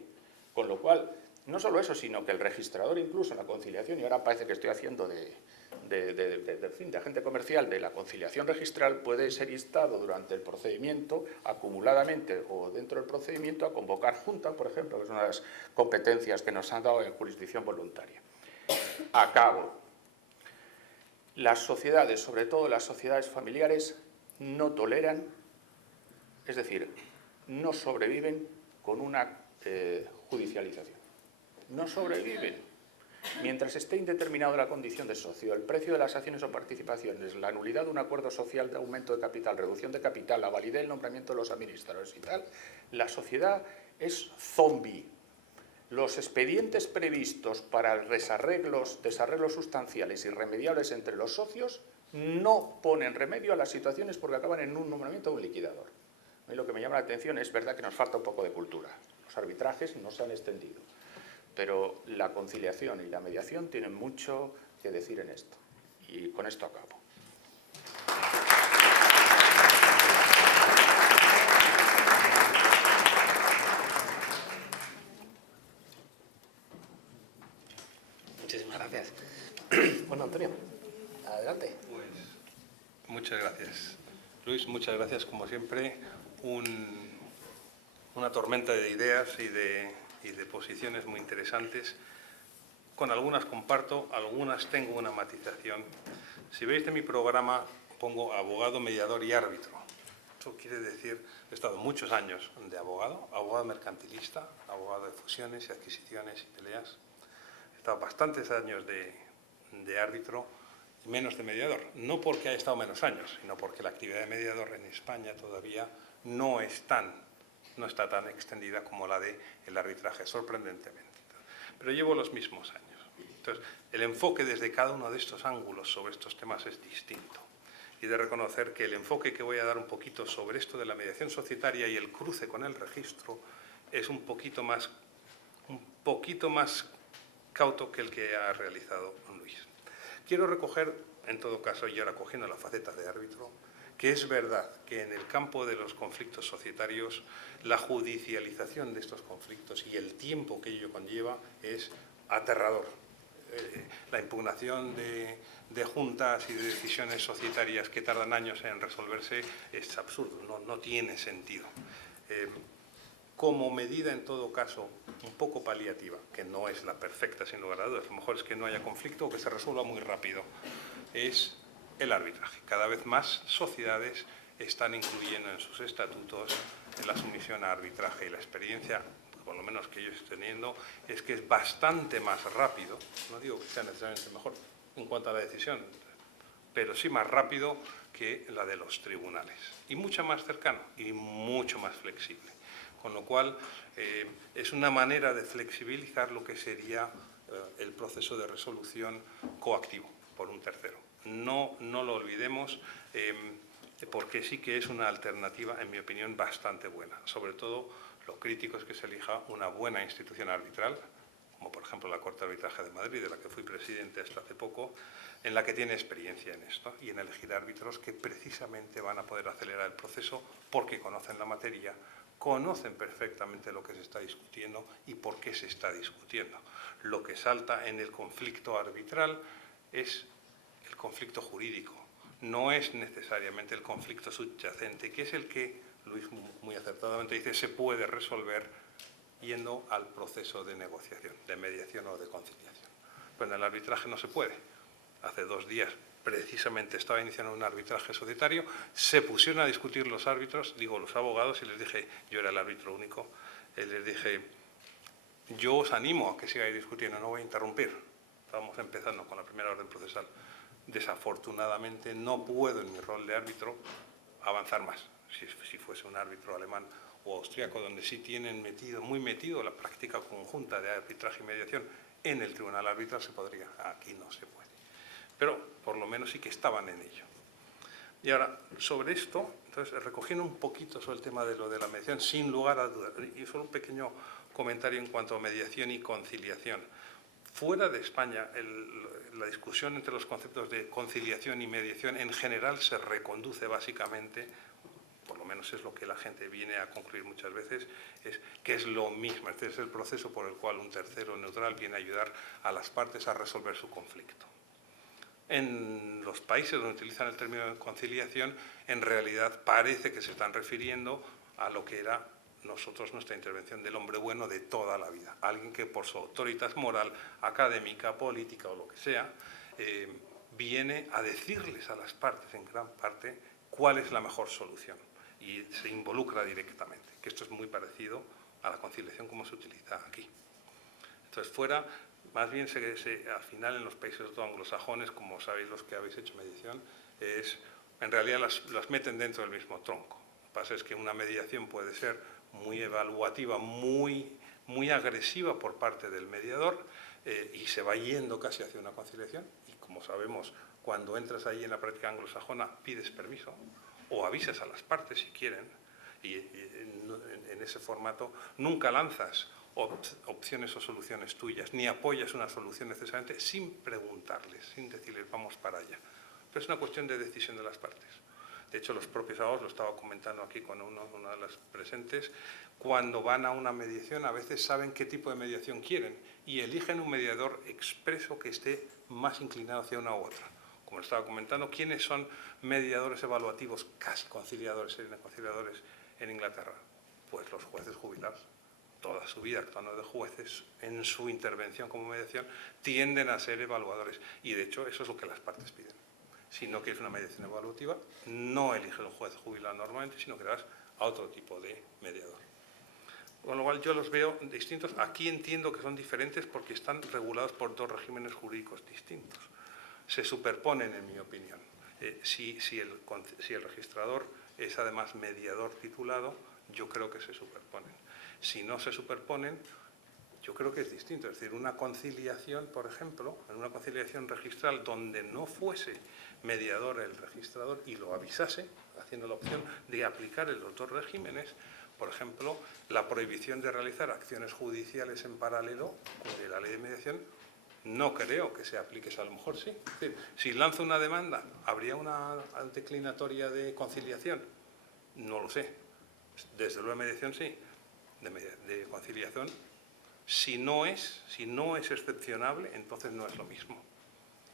Con lo cual, no solo eso, sino que el registrador incluso en la conciliación, y ahora parece que estoy haciendo de agente comercial de la conciliación registral, puede ser instado durante el procedimiento, acumuladamente o dentro del procedimiento, a convocar junta, por ejemplo, que es una de las competencias que nos han dado en jurisdicción voluntaria. Acabo. Las sociedades, sobre todo las sociedades familiares, no toleran, es decir, no sobreviven con una judicialización. No sobreviven. Mientras esté indeterminado la condición de socio, el precio de las acciones o participaciones, la nulidad de un acuerdo social de aumento de capital, reducción de capital, la validez del nombramiento de los administradores y tal, la sociedad es zombie. Los expedientes previstos para desarreglos sustanciales y remediables entre los socios no ponen remedio a las situaciones porque acaban en un nombramiento de un liquidador. A mí lo que me llama la atención es verdad que nos falta un poco de cultura. Los arbitrajes no se han extendido, pero la conciliación y la mediación tienen mucho que decir en esto. Y con esto acabo. Muchísimas gracias. Bueno, Antonio, adelante. Pues, muchas gracias. Luis, muchas gracias, como siempre. Una tormenta de ideas y de posiciones muy interesantes. Con algunas comparto, algunas tengo una matización. Si veis de mi programa, pongo abogado, mediador y árbitro. Eso quiere decir, he estado muchos años de abogado mercantilista, abogado de fusiones y adquisiciones y peleas. He estado bastantes años de árbitro y menos de mediador. No porque haya estado menos años, sino porque la actividad de mediador en España todavía no está tan extendida como la del arbitraje, sorprendentemente. Pero llevo los mismos años. Entonces, el enfoque desde cada uno de estos ángulos sobre estos temas es distinto. Y de reconocer que el enfoque que voy a dar un poquito sobre esto de la mediación societaria y el cruce con el registro es un poquito más cauto que el que ha realizado Luis. Quiero recoger, en todo caso, y ahora cogiendo la faceta de árbitro, que es verdad que en el campo de los conflictos societarios la judicialización de estos conflictos y el tiempo que ello conlleva es aterrador. La impugnación de juntas y de decisiones societarias que tardan años en resolverse es absurdo, no tiene sentido. Como medida, en todo caso, un poco paliativa, que no es la perfecta sin lugar a dudas, lo mejor es que no haya conflicto o que se resuelva muy rápido, es el arbitraje. Cada vez más sociedades están incluyendo en sus estatutos la sumisión a arbitraje y la experiencia, por lo menos que yo estoy teniendo, es que es bastante más rápido, no digo que sea necesariamente mejor en cuanto a la decisión, pero sí más rápido que la de los tribunales, y mucho más cercano y mucho más flexible. Con lo cual, es una manera de flexibilizar lo que sería el proceso de resolución coactivo por un tercero. No lo olvidemos, porque sí que es una alternativa, en mi opinión, bastante buena. Sobre todo, lo crítico es que se elija una buena institución arbitral, como por ejemplo la Corte de Arbitraje de Madrid, de la que fui presidente hasta hace poco, en la que tiene experiencia en esto y en elegir árbitros que precisamente van a poder acelerar el proceso porque conocen la materia, conocen perfectamente lo que se está discutiendo y por qué se está discutiendo. Lo que salta en el conflicto arbitral es el conflicto jurídico, no es necesariamente el conflicto subyacente, que es el que Luis muy acertadamente dice se puede resolver yendo al proceso de negociación, de mediación o de conciliación. Pero en el arbitraje no se puede. Hace 2 días precisamente estaba iniciando un arbitraje societario, se pusieron a discutir los árbitros, los abogados, y les dije, yo era el árbitro único, les dije, yo os animo a que sigáis discutiendo, no voy a interrumpir. Estábamos empezando con la primera orden procesal. Desafortunadamente no puedo en mi rol de árbitro avanzar más. Si fuese un árbitro alemán o austríaco, donde sí tienen muy metido la práctica conjunta de arbitraje y mediación en el tribunal arbitral, se podría. Aquí no se puede. Pero por lo menos sí que estaban en ello. Y ahora, sobre esto, entonces, recogiendo un poquito sobre el tema de lo de la mediación, sin lugar a dudas, y solo un pequeño comentario en cuanto a mediación y conciliación. Fuera de España, la discusión entre los conceptos de conciliación y mediación en general se reconduce básicamente, por lo menos es lo que la gente viene a concluir muchas veces, es que es lo mismo. Este es el proceso por el cual un tercero neutral viene a ayudar a las partes a resolver su conflicto. En los países donde utilizan el término de conciliación, en realidad parece que se están refiriendo a lo que era nuestra intervención del hombre bueno de toda la vida. Alguien que por su autoritas moral, académica, política o lo que sea, viene a decirles a las partes, en gran parte, cuál es la mejor solución. Y se involucra directamente, que esto es muy parecido a la conciliación como se utiliza aquí. Entonces, más bien al final en los países anglosajones, como sabéis los que habéis hecho mediación, en realidad las meten dentro del mismo tronco. Lo que pasa es que una mediación puede ser muy evaluativa, muy agresiva por parte del mediador, y se va yendo casi hacia una conciliación. Y como sabemos, cuando entras ahí en la práctica anglosajona pides permiso o avisas a las partes si quieren, Y en ese formato nunca lanzas opciones o soluciones tuyas, ni apoyas una solución necesariamente sin preguntarles, sin decirles vamos para allá. Pero es una cuestión de decisión de las partes. De hecho, los propios abogados, lo estaba comentando aquí con una de las presentes, cuando van a una mediación a veces saben qué tipo de mediación quieren y eligen un mediador expreso que esté más inclinado hacia una u otra. Como estaba comentando, ¿quiénes son mediadores evaluativos, casi conciliadores, serían conciliadores en Inglaterra? Pues los jueces jubilados. Toda su vida actuando de jueces en su intervención como mediación tienden a ser evaluadores. Y de hecho eso es lo que las partes piden. Si no quieres una mediación evaluativa, no eliges un juez jubilado normalmente, sino que das a otro tipo de mediador. Con lo cual yo los veo distintos. Aquí entiendo que son diferentes porque están regulados por dos regímenes jurídicos distintos. Se superponen, en mi opinión. Si el registrador es además mediador titulado, yo creo que se superponen. Si no se superponen, yo creo que es distinto. Es decir, una conciliación, por ejemplo, en una conciliación registral donde no fuese mediador el registrador y lo avisase, haciendo la opción de aplicar en los dos regímenes, por ejemplo, la prohibición de realizar acciones judiciales en paralelo de la ley de mediación, no creo que se aplique, a lo mejor sí. Es decir, si lanzo una demanda, ¿habría una declinatoria de conciliación? No lo sé. Desde luego de mediación sí, de conciliación. Si no es excepcionable, entonces no es lo mismo.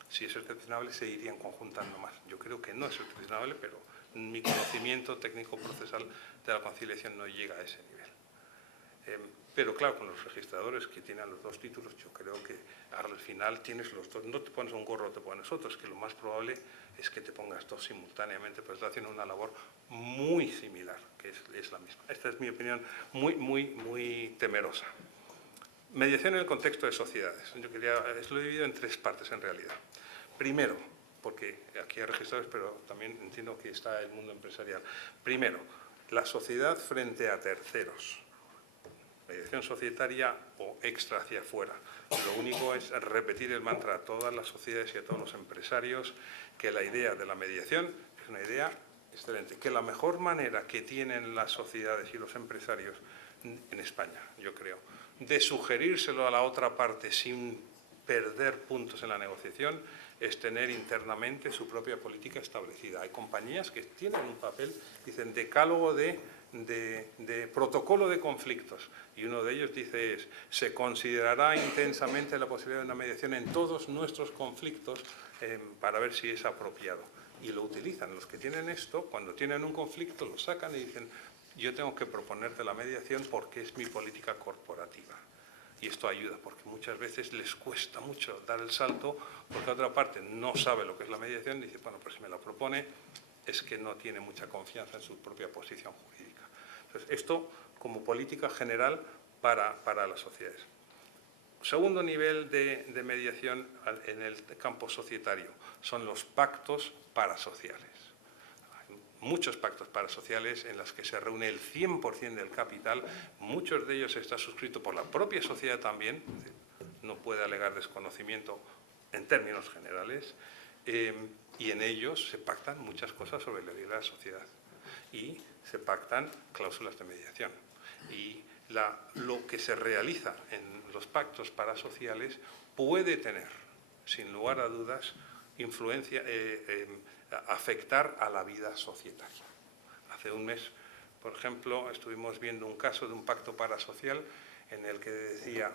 Si es excepcionable, se irían conjuntando más. Yo creo que no es excepcionable, pero mi conocimiento técnico-procesal de la conciliación no llega a ese nivel. Pero claro, con los registradores que tienen los dos títulos, yo creo que al final tienes los dos. No te pones un gorro o te pones otro, es que lo más probable es que te pongas dos simultáneamente, pero estás haciendo una labor muy similar, que es la misma. Esta es mi opinión muy temerosa. Mediación en el contexto de sociedades. Yo lo he dividido en tres partes en realidad. Primero, porque aquí hay registradores, pero también entiendo que está el mundo empresarial. Primero, la sociedad frente a terceros. Mediación societaria o extra hacia afuera. Lo único es repetir el mantra a todas las sociedades y a todos los empresarios que la idea de la mediación es una idea excelente. Que la mejor manera que tienen las sociedades y los empresarios en España, yo creo, de sugerírselo a la otra parte sin perder puntos en la negociación es tener internamente su propia política establecida. Hay compañías que tienen un papel, dicen, decálogo de protocolo de conflictos, y uno de ellos dice se considerará intensamente la posibilidad de una mediación en todos nuestros conflictos para ver si es apropiado. Y lo utilizan. Los que tienen esto, cuando tienen un conflicto, lo sacan y dicen yo tengo que proponerte la mediación porque es mi política corporativa. Y esto ayuda, porque muchas veces les cuesta mucho dar el salto, porque la otra parte no sabe lo que es la mediación, y dice, bueno, pues si me la propone, es que no tiene mucha confianza en su propia posición jurídica. Entonces, esto como política general para las sociedades. Segundo nivel de mediación en el campo societario son los pactos parasociales. Muchos pactos parasociales en los que se reúne el 100% del capital, muchos de ellos está suscrito por la propia sociedad también, no puede alegar desconocimiento en términos generales, y en ellos se pactan muchas cosas sobre la vida de la sociedad y se pactan cláusulas de mediación. Y lo que se realiza en los pactos parasociales puede tener, sin lugar a dudas, influencia, afectar a la vida societaria. Hace un mes, por ejemplo, estuvimos viendo un caso de un pacto parasocial en el que decía,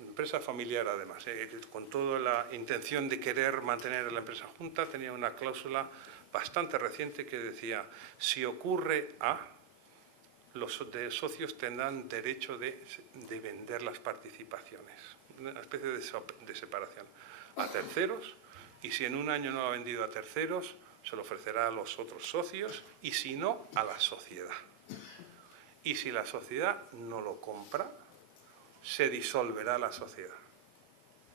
empresa familiar además, con toda la intención de querer mantener la empresa junta, tenía una cláusula bastante reciente que decía, si ocurre A, los socios tendrán derecho de vender las participaciones, una especie de separación, a terceros, y si en un año no lo ha vendido a terceros, se lo ofrecerá a los otros socios, y si no, a la sociedad. Y si la sociedad no lo compra, se disolverá la sociedad.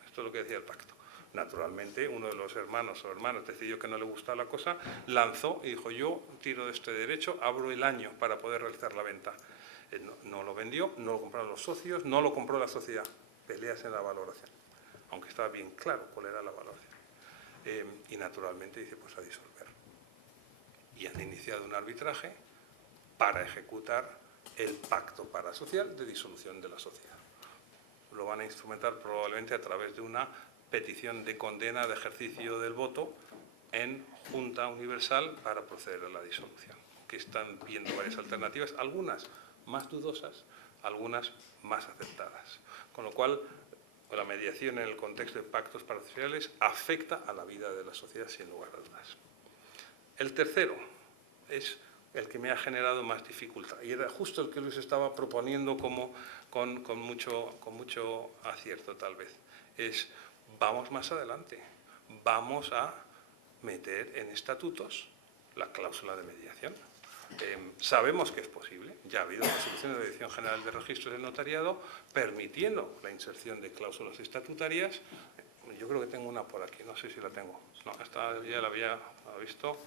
Esto es lo que decía el pacto. Naturalmente, uno de los hermanos o hermanas decidió que no le gustaba la cosa, lanzó y dijo, yo tiro de este derecho, abro el año para poder realizar la venta. No lo vendió, no lo compraron los socios, no lo compró la sociedad. Peleas en la valoración, aunque estaba bien claro cuál era la valoración. Y naturalmente dice, pues a disolver. Y han iniciado un arbitraje para ejecutar el pacto parasocial de disolución de la sociedad. Lo van a instrumentar probablemente a través de una petición de condena de ejercicio del voto en Junta Universal para proceder a la disolución, que están viendo varias alternativas, algunas más dudosas, algunas más aceptadas. Con lo cual, la mediación en el contexto de pactos parasociales afecta a la vida de la sociedad sin lugar a dudas. El tercero es el que me ha generado más dificultad y era justo el que les estaba proponiendo como con mucho acierto tal vez. Es, vamos más adelante, vamos a meter en estatutos la cláusula de mediación. Sabemos que es posible, ya ha habido resoluciones de la Dirección General de Registros del Notariado permitiendo la inserción de cláusulas estatutarias. Yo creo que tengo una por aquí, no sé si la tengo. No, esta ya la había visto.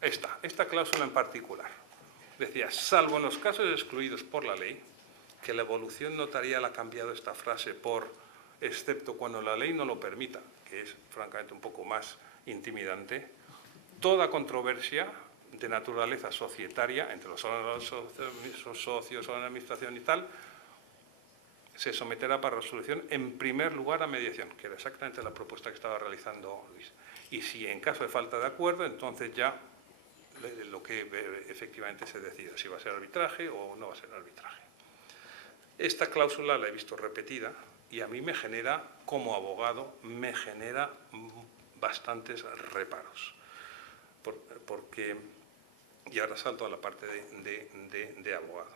Esta cláusula en particular. Decía, salvo en los casos excluidos por la ley, que la evolución notarial ha cambiado esta frase por excepto cuando la ley no lo permita, que es francamente un poco más intimidante, toda controversia de naturaleza societaria entre los socios o la administración y tal, se someterá para resolución en primer lugar a mediación, que era exactamente la propuesta que estaba realizando Luis. Y si en caso de falta de acuerdo, entonces ya lo que efectivamente se decida, si va a ser arbitraje o no va a ser arbitraje. Esta cláusula la he visto repetida y a mí me genera, como abogado, me genera bastantes reparos. Porque, y ahora salto a la parte de abogado.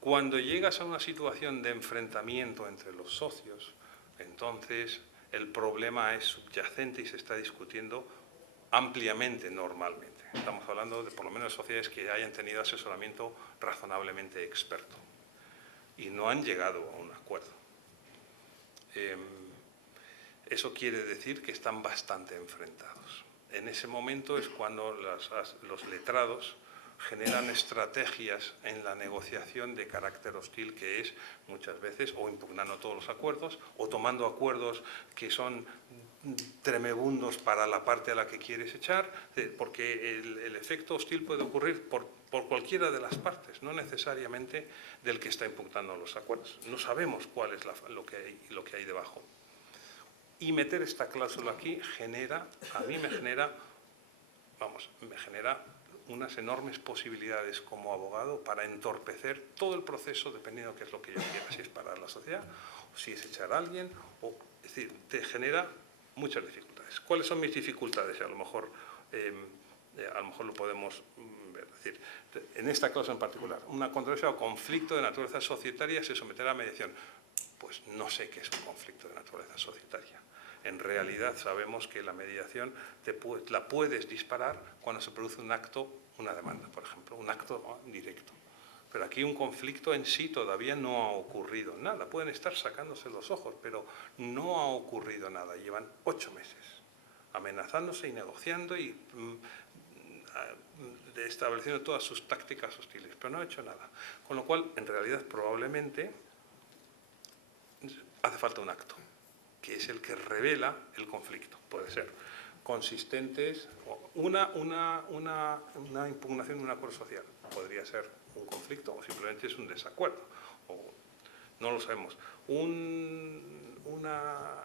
Cuando llegas a una situación de enfrentamiento entre los socios, entonces el problema es subyacente y se está discutiendo ampliamente normalmente. Estamos hablando de por lo menos sociedades que hayan tenido asesoramiento razonablemente experto y no han llegado a un acuerdo. Eso quiere decir que están bastante enfrentados. En ese momento es cuando los letrados generan estrategias en la negociación de carácter hostil, que es muchas veces o impugnando todos los acuerdos o tomando acuerdos que son tremebundos para la parte a la que quieres echar, porque el efecto hostil puede ocurrir por cualquiera de las partes, no necesariamente del que está impugnando los acuerdos. No sabemos cuál es lo que hay debajo. Y meter esta cláusula aquí a mí me genera unas enormes posibilidades como abogado para entorpecer todo el proceso dependiendo de qué es lo que yo quiera, si es parar la sociedad, o si es echar a alguien, es decir, te genera muchas dificultades. ¿Cuáles son mis dificultades? A lo mejor lo podemos ver. Es decir, en esta cláusula en particular, una controversia o conflicto de naturaleza societaria se someterá a mediación. Pues no sé qué es un conflicto de naturaleza societaria. En realidad sabemos que la mediación la puedes disparar cuando se produce un acto, una demanda, por ejemplo, un acto directo. Pero aquí un conflicto en sí todavía no ha ocurrido nada. Pueden estar sacándose los ojos, pero no ha ocurrido nada. Llevan 8 meses amenazándose y negociando y estableciendo todas sus tácticas hostiles, pero no ha hecho nada. Con lo cual, en realidad, probablemente hace falta un acto, que es el que revela el conflicto. Puede ser consistentes, una impugnación de un acuerdo social, podría ser un conflicto o simplemente es un desacuerdo, o no lo sabemos. Una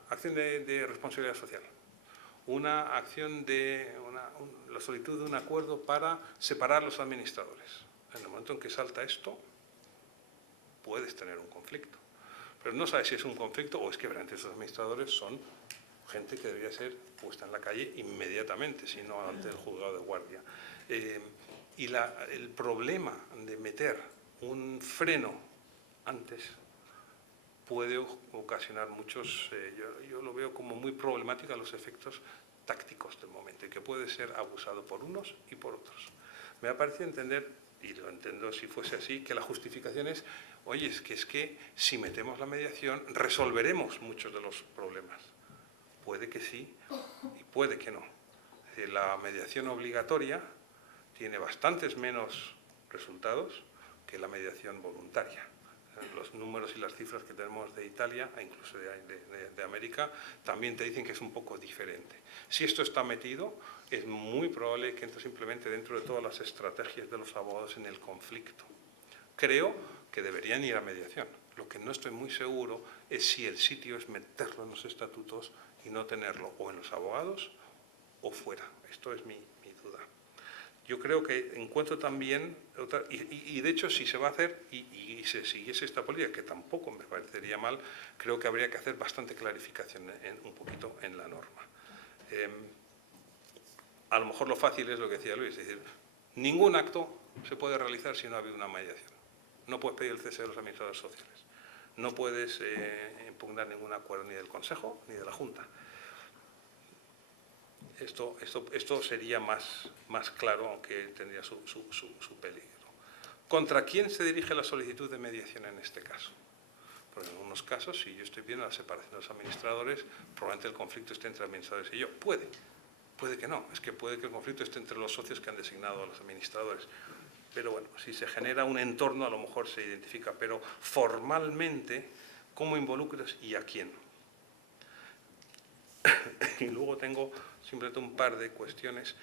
acción de responsabilidad social, una acción la solicitud de un acuerdo para separar los administradores. En el momento en que salta esto, puedes tener un conflicto. Pero no sabes si es un conflicto o es que realmente esos administradores son gente que debería ser puesta en la calle inmediatamente, si no ante el juzgado de guardia. Y el problema de meter un freno antes puede ocasionar muchos, yo lo veo como muy problemático a los efectos tácticos del momento, y que puede ser abusado por unos y por otros. Me ha parecido entender, y lo entiendo si fuese así, que la justificación es, oye, es que si metemos la mediación resolveremos muchos de los problemas. Puede que sí y puede que no. Es decir, la mediación obligatoria tiene bastantes menos resultados que la mediación voluntaria. Es Los números y las cifras que tenemos de Italia, e incluso de América, también te dicen que es un poco diferente. Si esto está metido, es muy probable que entre simplemente dentro de todas las estrategias de los abogados en el conflicto. Creo que deberían ir a mediación. Lo que no estoy muy seguro es si el sitio es meterlo en los estatutos y no tenerlo o en los abogados o fuera. Esto es mi duda. Yo creo que encuentro también, y de hecho si se va a hacer y se siguiese esta política, que tampoco me parecería mal, creo que habría que hacer bastante clarificación un poquito en la norma. A lo mejor lo fácil es lo que decía Luis, es decir, ningún acto se puede realizar si no ha habido una mediación. No puedes pedir el cese de los administradores sociales, no puedes impugnar ningún acuerdo ni del Consejo ni de la Junta. Esto sería más claro, aunque tendría su peligro. ¿Contra quién se dirige la solicitud de mediación en este caso? Porque en algunos casos, si yo estoy viendo la separación de los administradores, probablemente el conflicto esté entre administradores y yo. Puede que no, es que puede que el conflicto esté entre los socios que han designado a los administradores. Pero bueno, si se genera un entorno, a lo mejor se identifica. Pero formalmente, ¿cómo involucras y a quién? Y luego tengo simplemente un par de cuestiones.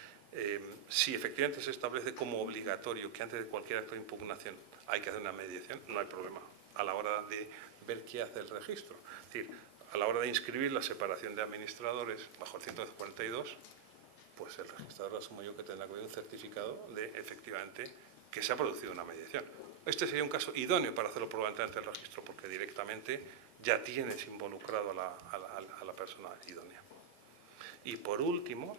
Si efectivamente se establece como obligatorio que antes de cualquier acto de impugnación hay que hacer una mediación, no hay problema a la hora de ver qué hace el registro. Es decir, a la hora de inscribir la separación de administradores bajo el 142, pues el registrador asumo yo que tendrá que haber un certificado de efectivamente que se ha producido una mediación. Este sería un caso idóneo para hacerlo probablemente ante el registro, porque directamente ya tienes involucrado a la persona idónea. Y por último,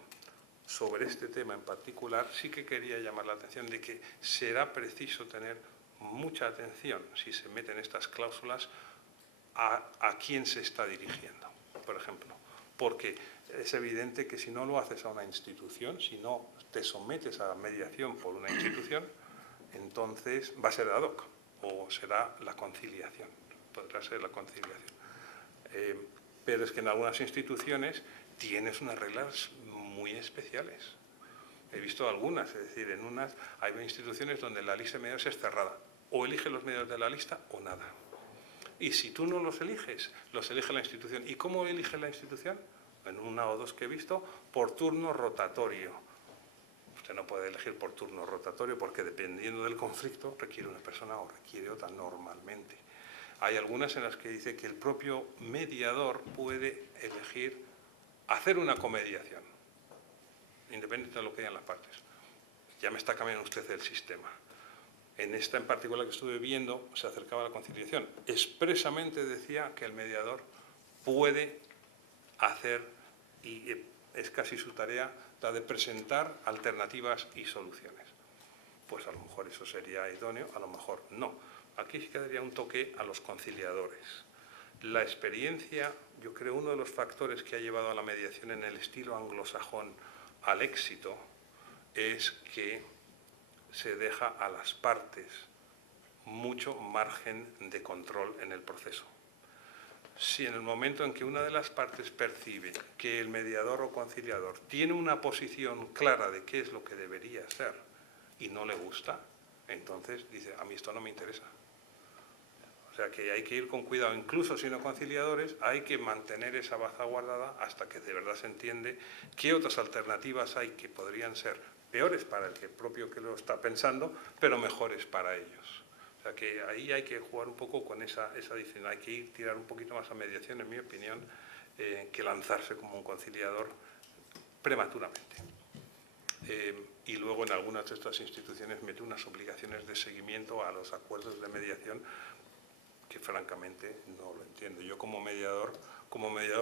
sobre este tema en particular, sí que quería llamar la atención de que será preciso tener mucha atención si se meten estas cláusulas a quién se está dirigiendo, por ejemplo. Porque es evidente que si no lo haces a una institución, si no te sometes a mediación por una institución, entonces va a ser ad hoc o será la conciliación, podrá ser la conciliación. Pero es que en algunas instituciones tienes unas reglas muy especiales. He visto algunas, es decir, en unas hay instituciones donde la lista de mediadores es cerrada. O elige los mediadores de la lista o nada. Y si tú no los eliges, los elige la institución. ¿Y cómo elige la institución? En una o dos que he visto, por turno rotatorio. Usted no puede elegir por turno rotatorio porque dependiendo del conflicto requiere una persona o requiere otra normalmente. Hay algunas en las que dice que el propio mediador puede elegir hacer una comediación, independiente de lo que digan las partes. Ya me está cambiando usted el sistema. En esta en particular que estuve viendo, se acercaba a la conciliación. Expresamente decía que el mediador puede hacer, y es casi su tarea, la de presentar alternativas y soluciones. Pues a lo mejor eso sería idóneo, a lo mejor no. Aquí sí que daría un toque a los conciliadores. La experiencia, yo creo, uno de los factores que ha llevado a la mediación en el estilo anglosajón al éxito es que se deja a las partes mucho margen de control en el proceso. Si en el momento en que una de las partes percibe que el mediador o conciliador tiene una posición clara de qué es lo que debería ser y no le gusta, entonces dice, a mí esto no me interesa. O sea que hay que ir con cuidado, incluso siendo conciliadores, hay que mantener esa baza guardada hasta que de verdad se entiende qué otras alternativas hay que podrían ser peores para el propio que lo está pensando, pero mejores para ellos. O sea que ahí hay que jugar un poco con esa disciplina, hay que tirar un poquito más a mediación, en mi opinión, que lanzarse como un conciliador prematuramente. Y luego en algunas de estas instituciones mete unas obligaciones de seguimiento a los acuerdos de mediación que francamente no lo entiendo. Yo como mediador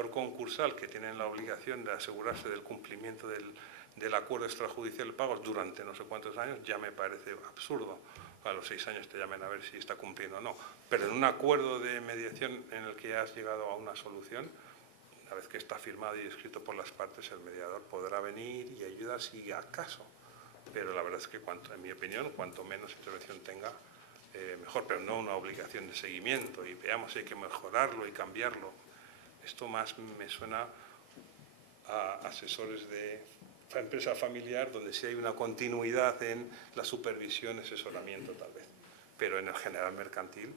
concursal, que tienen la obligación de asegurarse del cumplimiento del acuerdo extrajudicial de pagos durante no sé cuántos años, ya me parece absurdo. A los 6 años te llamen a ver si está cumpliendo o no. Pero en un acuerdo de mediación en el que has llegado a una solución, una vez que está firmado y escrito por las partes, el mediador podrá venir y ayudar si acaso. Pero la verdad es que, en mi opinión, cuanto menos intervención tenga, mejor, pero no una obligación de seguimiento y veamos si hay que mejorarlo y cambiarlo. Esto más me suena a asesores de empresa familiar donde sí hay una continuidad en la supervisión, asesoramiento tal vez. Pero en el general mercantil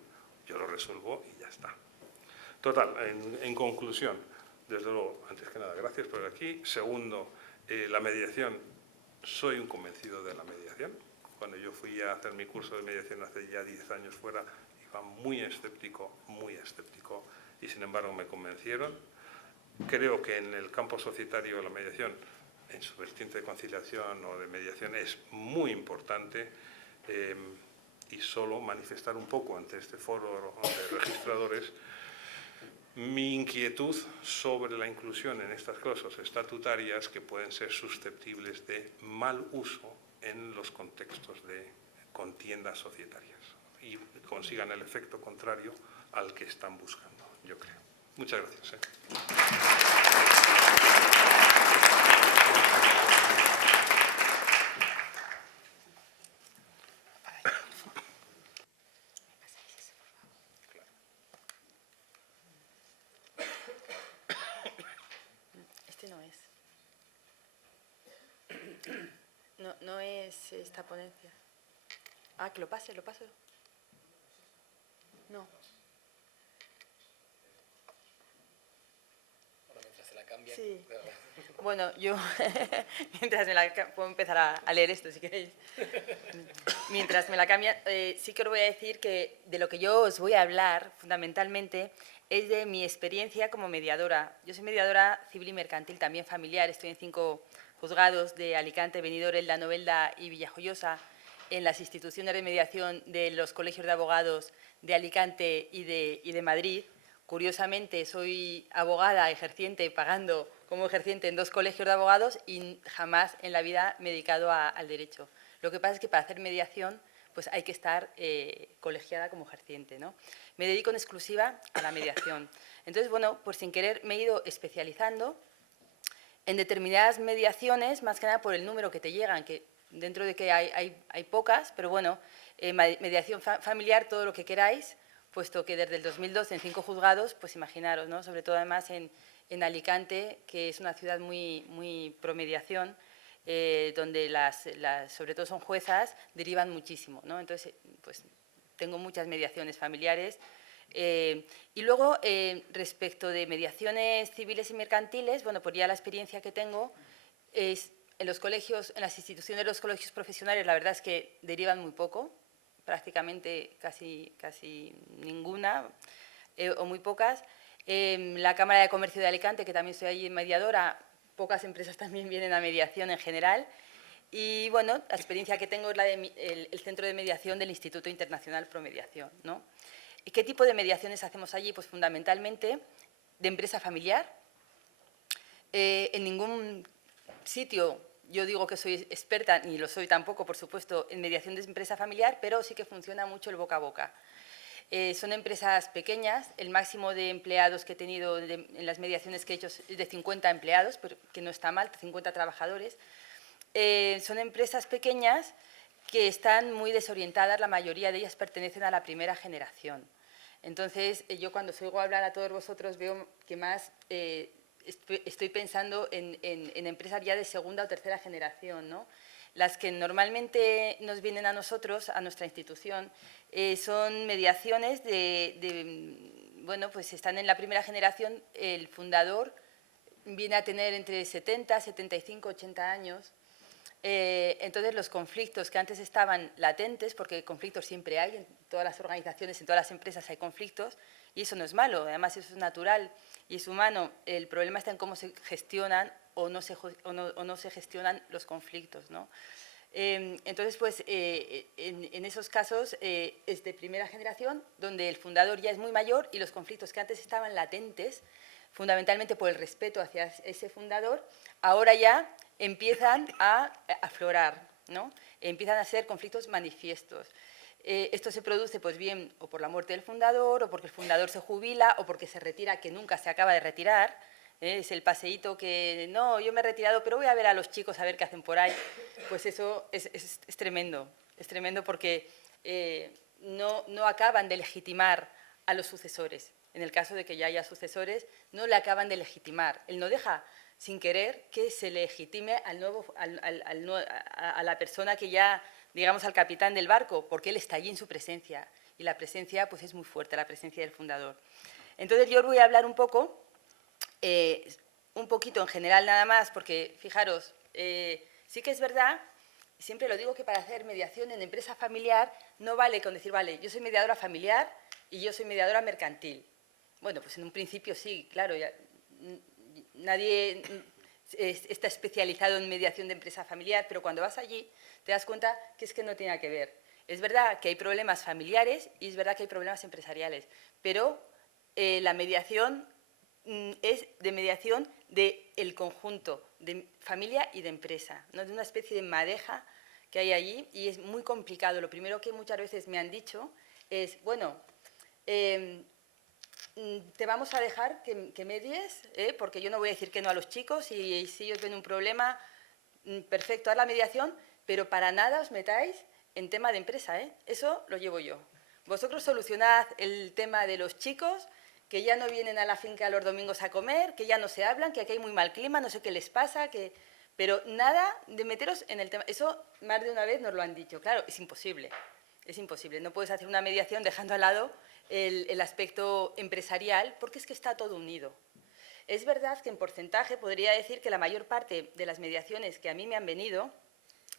yo lo resuelvo y ya está. Total, en conclusión, desde luego, antes que nada, gracias por aquí. Segundo, la mediación, soy un convencido de la mediación. Cuando yo fui a hacer mi curso de mediación hace ya 10 años fuera, iba muy escéptico, y sin embargo me convencieron. Creo que en el campo societario la mediación, en su vertiente de conciliación o de mediación, es muy importante, y solo manifestar un poco ante este foro de registradores mi inquietud sobre la inclusión en estas cláusulas estatutarias que pueden ser susceptibles de mal uso en los contextos de contiendas societarias y consigan el efecto contrario al que están buscando, yo creo. Muchas gracias. Este no es. No es esta ponencia. Ah, que lo paso. No. Mientras se la cambian. Sí. Bueno, yo mientras me la puedo empezar a leer esto si queréis. Mientras me la cambian, sí que os voy a decir que de lo que yo os voy a hablar fundamentalmente es de mi experiencia como mediadora. Yo soy mediadora civil y mercantil, también familiar. Estoy en 5 juzgados de Alicante, Benidorm, Elda, Novelda y Villajoyosa, en las instituciones de mediación de los colegios de abogados de Alicante y de Madrid. Curiosamente, soy abogada ejerciente, pagando como ejerciente en 2 colegios de abogados y jamás en la vida me he dedicado al derecho. Lo que pasa es que para hacer mediación pues hay que estar colegiada como ejerciente, ¿no? Me dedico en exclusiva a la mediación. Entonces, bueno, pues sin querer me he ido especializando en determinadas mediaciones, más que nada por el número que te llegan, que dentro de que hay pocas, pero bueno, mediación familiar, todo lo que queráis, puesto que desde el 2012 en 5 juzgados, pues imaginaros, ¿no? Sobre todo además en Alicante, que es una ciudad muy pro mediación, donde sobre todo son juezas, derivan muchísimo, ¿no? Entonces, pues tengo muchas mediaciones familiares. Y luego, respecto de mediaciones civiles y mercantiles, bueno, pues ya la experiencia que tengo es en los colegios, en las instituciones de los colegios profesionales, la verdad es que derivan muy poco, prácticamente casi ninguna o muy pocas. La Cámara de Comercio de Alicante, que también soy allí mediadora, pocas empresas también vienen a mediación en general. Y bueno, la experiencia que tengo es la del Centro de Mediación del Instituto Internacional Pro Mediación, ¿no? ¿Y qué tipo de mediaciones hacemos allí? Pues fundamentalmente de empresa familiar. En ningún sitio yo digo que soy experta, ni lo soy tampoco, por supuesto, en mediación de empresa familiar, pero sí que funciona mucho el boca a boca. Son empresas pequeñas, el máximo de empleados que he tenido en las mediaciones que he hecho es de 50 empleados, pero que no está mal, 50 trabajadores. Son empresas pequeñas que están muy desorientadas, la mayoría de ellas pertenecen a la primera generación. Entonces, yo cuando os oigo hablar a todos vosotros veo que más estoy pensando en empresas ya de segunda o tercera generación, ¿no? Las que normalmente nos vienen a nosotros, a nuestra institución, son mediaciones bueno, pues están en la primera generación, el fundador viene a tener entre 70, 75, 80 años. Entonces, los conflictos que antes estaban latentes, porque conflictos siempre hay, en todas las organizaciones, en todas las empresas hay conflictos, y eso no es malo, además eso es natural y es humano. El problema está en cómo se gestionan o no se gestionan los conflictos, ¿no? Entonces, pues, en esos casos es de primera generación, donde el fundador ya es muy mayor y los conflictos que antes estaban latentes, fundamentalmente por el respeto hacia ese fundador, ahora ya empiezan a aflorar, ¿no? Empiezan a ser conflictos manifiestos. Esto se produce, pues bien, o por la muerte del fundador, o porque el fundador se jubila, o porque se retira, que nunca se acaba de retirar. Es el paseíto que, no, yo me he retirado, pero voy a ver a los chicos a ver qué hacen por ahí. Pues eso es tremendo porque no acaban de legitimar a los sucesores. En el caso de que ya haya sucesores, no le acaban de legitimar. Él no deja, sin querer, que se legitime a la persona que ya, digamos, al capitán del barco, porque él está allí en su presencia. y la presencia pues, es muy fuerte, la presencia del fundador. Entonces yo os voy a hablar un poquito en general nada más, porque fijaros, sí que es verdad, siempre lo digo, que para hacer mediación en empresa familiar no vale con decir, vale, yo soy mediadora familiar y yo soy mediadora mercantil. Bueno, pues en un principio sí, claro, nadie está especializado en mediación de empresa familiar, pero cuando vas allí te das cuenta que es que no tiene nada que ver. Es verdad que hay problemas familiares y es verdad que hay problemas empresariales, pero la mediación es de mediación del conjunto de familia y de empresa, ¿no? De una especie de madeja que hay allí y es muy complicado. Lo primero que muchas veces me han dicho es, bueno, te vamos a dejar que medies, porque yo no voy a decir que no a los chicos y si ellos ven un problema, perfecto, haz la mediación, pero para nada os metáis en tema de empresa, eso lo llevo yo. Vosotros solucionad el tema de los chicos, que ya no vienen a la finca los domingos a comer, que ya no se hablan, que aquí hay muy mal clima, no sé qué les pasa, pero nada de meteros en el tema. Eso más de una vez nos lo han dicho. Claro, es imposible, no puedes hacer una mediación dejando al lado el aspecto empresarial, porque es que está todo unido. Es verdad que en porcentaje podría decir que la mayor parte de las mediaciones que a mí me han venido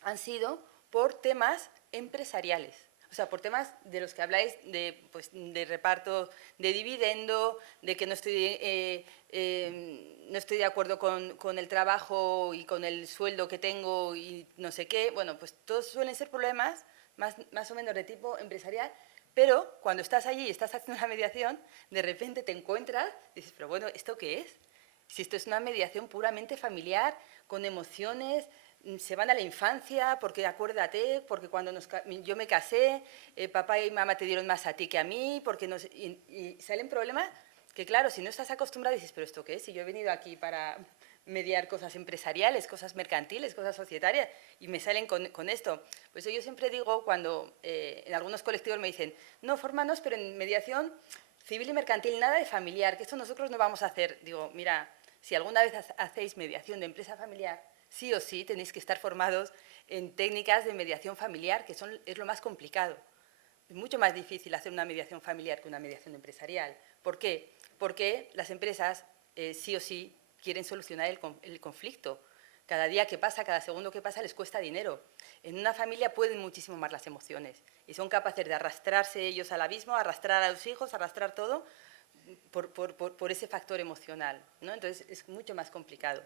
han sido por temas empresariales. O sea, por temas de los que habláis de reparto de dividendo, de que no estoy de acuerdo con el trabajo y con el sueldo que tengo y no sé qué. Bueno, pues todos suelen ser problemas más o menos de tipo empresarial, pero cuando estás allí y estás haciendo una mediación, de repente te encuentras y dices, pero bueno, ¿esto qué es? Si esto es una mediación puramente familiar, con emociones, se van a la infancia, porque acuérdate, porque cuando yo me casé, papá y mamá te dieron más a ti que a mí, porque y salen problemas que, claro, si no estás acostumbrado, dices, ¿pero esto qué es? Si yo he venido aquí para mediar cosas empresariales, cosas mercantiles, cosas societarias, y me salen con esto. Pues yo siempre digo, cuando en algunos colectivos me dicen, no, fórmanos, pero en mediación civil y mercantil, nada de familiar, que esto nosotros no vamos a hacer. Digo, mira, si alguna vez hacéis mediación de empresa familiar, sí o sí tenéis que estar formados en técnicas de mediación familiar, que es lo más complicado. Es mucho más difícil hacer una mediación familiar que una mediación empresarial. ¿Por qué? Porque las empresas sí o sí quieren solucionar el conflicto. Cada día que pasa, cada segundo que pasa, les cuesta dinero. En una familia pueden muchísimo más las emociones y son capaces de arrastrarse ellos al abismo, arrastrar a los hijos, arrastrar todo por ese factor emocional, ¿no? Entonces, es mucho más complicado.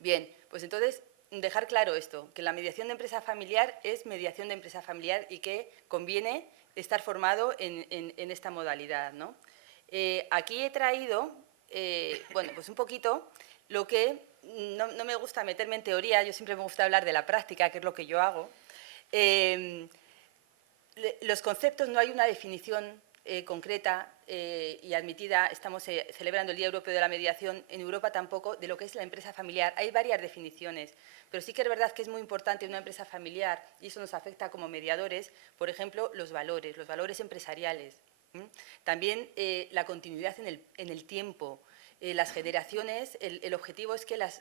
Bien, pues entonces, dejar claro esto, que la mediación de empresa familiar es mediación de empresa familiar y que conviene estar formado en esta modalidad, ¿no? Aquí he traído, bueno, pues un poquito lo que no me gusta meterme en teoría, yo siempre me gusta hablar de la práctica, que es lo que yo hago. Los conceptos, no hay una definición concreta y admitida. Estamos celebrando el Día Europeo de la Mediación, en Europa tampoco, de lo que es la empresa familiar. Hay varias definiciones, pero sí que es verdad que es muy importante en una empresa familiar, y eso nos afecta como mediadores, por ejemplo, los valores empresariales. También la continuidad en el tiempo. Las generaciones, el objetivo es que las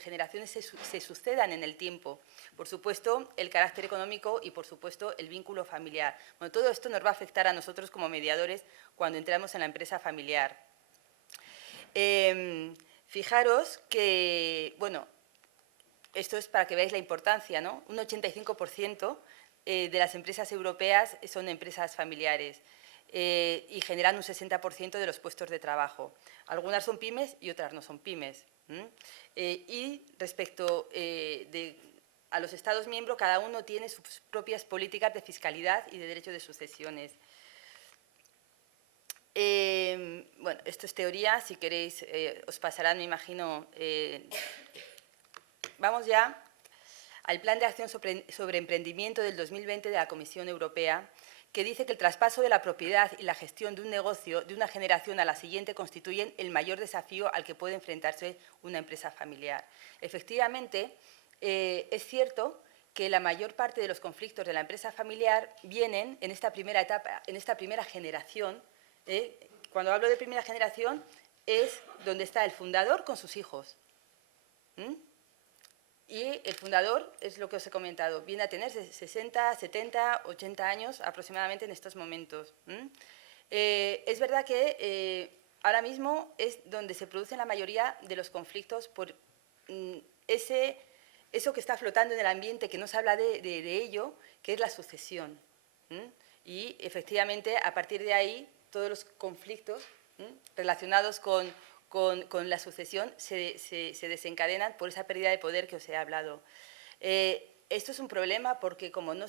generaciones se sucedan en el tiempo. Por supuesto, el carácter económico y, por supuesto, el vínculo familiar. Bueno, todo esto nos va a afectar a nosotros como mediadores cuando entramos en la empresa familiar. Fijaros que, bueno, esto es para que veáis la importancia, ¿no? Un 85% de las empresas europeas son empresas familiares. Y generan un 60% de los puestos de trabajo. Algunas son pymes y otras no son pymes. Y respecto a los Estados miembros, cada uno tiene sus propias políticas de fiscalidad y de derecho de sucesiones. Bueno, esto es teoría, si queréis os pasarán, me imagino. Vamos ya al Plan de Acción sobre Emprendimiento del 2020 de la Comisión Europea, que dice que el traspaso de la propiedad y la gestión de un negocio de una generación a la siguiente constituyen el mayor desafío al que puede enfrentarse una empresa familiar. Efectivamente, es cierto que la mayor parte de los conflictos de la empresa familiar vienen en esta primera etapa, en esta primera generación. Cuando hablo de primera generación, es donde está el fundador con sus hijos. Y el fundador, es lo que os he comentado, viene a tener 60, 70, 80 años aproximadamente en estos momentos. Es verdad que ahora mismo es donde se producen la mayoría de los conflictos por eso que está flotando en el ambiente, que no se habla de ello, que es la sucesión. Y efectivamente, a partir de ahí, todos los conflictos relacionados con la sucesión se desencadenan por esa pérdida de poder que os he hablado. Esto es un problema porque como la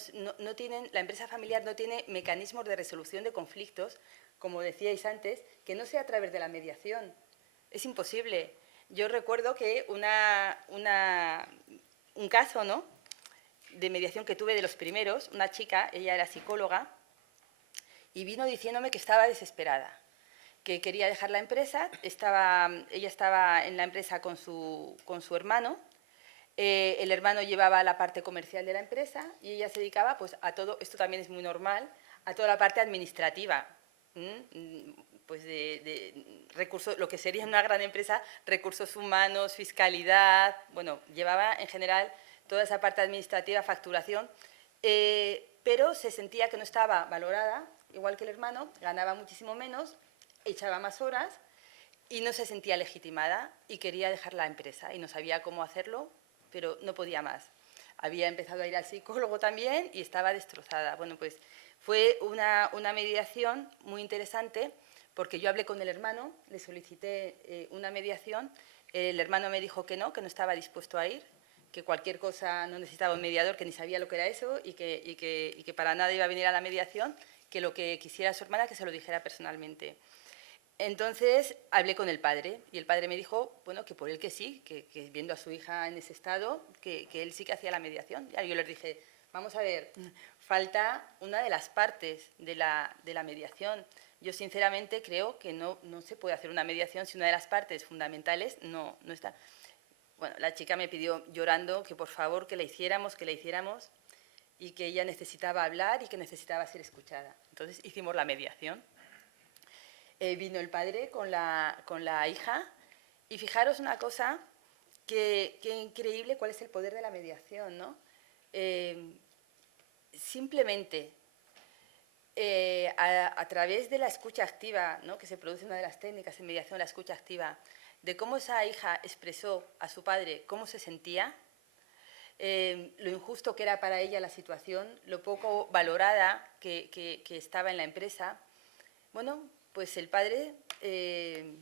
empresa familiar no tiene mecanismos de resolución de conflictos, como decíais antes, que no sea a través de la mediación. Es imposible. Yo recuerdo que un caso, ¿no?, de mediación que tuve de los primeros, una chica, ella era psicóloga, y vino diciéndome que estaba desesperada, que quería dejar la empresa, ella estaba en la empresa con su hermano, el hermano llevaba la parte comercial de la empresa y ella se dedicaba pues, a todo, esto también es muy normal, a toda la parte administrativa, pues de recursos, lo que sería una gran empresa, recursos humanos, fiscalidad, bueno, llevaba en general toda esa parte administrativa, facturación, pero se sentía que no estaba valorada, igual que el hermano, ganaba muchísimo menos, echaba más horas y no se sentía legitimada y quería dejar la empresa y no sabía cómo hacerlo, pero no podía más. Había empezado a ir al psicólogo también y estaba destrozada. Bueno, pues fue una mediación muy interesante porque yo hablé con el hermano, le solicité una mediación, el hermano me dijo que no estaba dispuesto a ir, que cualquier cosa no necesitaba un mediador, que ni sabía lo que era eso y que para nada iba a venir a la mediación, que lo que quisiera su hermana que se lo dijera personalmente. Entonces hablé con el padre y el padre me dijo, bueno, que por él que sí, que viendo a su hija en ese estado, que él sí que hacía la mediación. Y yo les dije, vamos a ver, falta una de las partes de la mediación. Yo sinceramente creo que no se puede hacer una mediación si una de las partes fundamentales no está. Bueno, la chica me pidió llorando que por favor que la hiciéramos y que ella necesitaba hablar y que necesitaba ser escuchada. Entonces hicimos la mediación. Vino el padre con la hija y fijaros una cosa, que increíble cuál es el poder de la mediación, ¿no? Simplemente a través de la escucha activa, ¿no?, que se produce una de las técnicas en mediación, la escucha activa, de cómo esa hija expresó a su padre cómo se sentía, lo injusto que era para ella la situación, lo poco valorada que estaba en la empresa. Bueno, pues el padre, que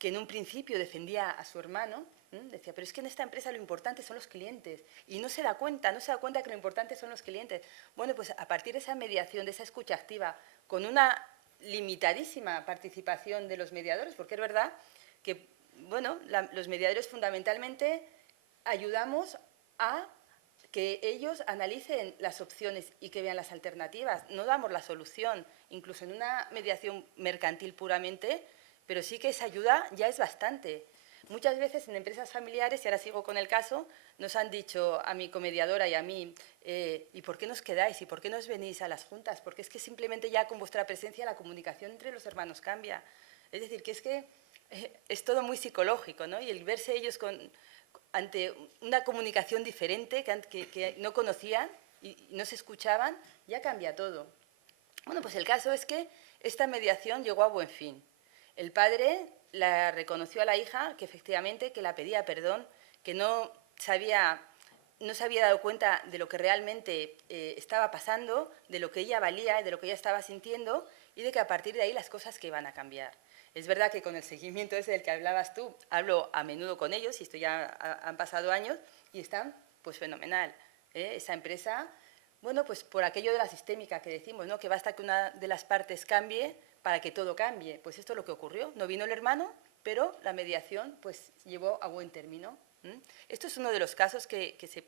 en un principio defendía a su hermano, decía, pero es que en esta empresa lo importante son los clientes, y no se da cuenta que lo importante son los clientes. Bueno, pues a partir de esa mediación, de esa escucha activa, con una limitadísima participación de los mediadores, porque es verdad que, bueno, los mediadores fundamentalmente ayudamos a que ellos analicen las opciones y que vean las alternativas. No damos la solución, incluso en una mediación mercantil puramente, pero sí que esa ayuda ya es bastante. Muchas veces en empresas familiares, y ahora sigo con el caso, nos han dicho a mi comediadora y a mí, ¿y por qué nos quedáis? ¿Y por qué no os venís a las juntas? Porque es que simplemente ya con vuestra presencia la comunicación entre los hermanos cambia. Es decir, que es todo muy psicológico, ¿no? Y el verse ellos ante una comunicación diferente que no conocían y no se escuchaban, ya cambia todo. Bueno, pues el caso es que esta mediación llegó a buen fin. El padre la reconoció a la hija, que efectivamente que la pedía perdón, que no se había dado cuenta de lo que realmente estaba pasando, de lo que ella valía, de lo que ella estaba sintiendo y de que a partir de ahí las cosas que iban a cambiar. Es verdad que con el seguimiento ese del que hablabas tú, hablo a menudo con ellos, y esto ya han pasado años, y están pues fenomenal. Esa empresa, bueno, pues por aquello de la sistémica que decimos, ¿no?, que basta que una de las partes cambie para que todo cambie. Pues esto es lo que ocurrió. No vino el hermano, pero la mediación pues llevó a buen término. Esto es uno de los casos que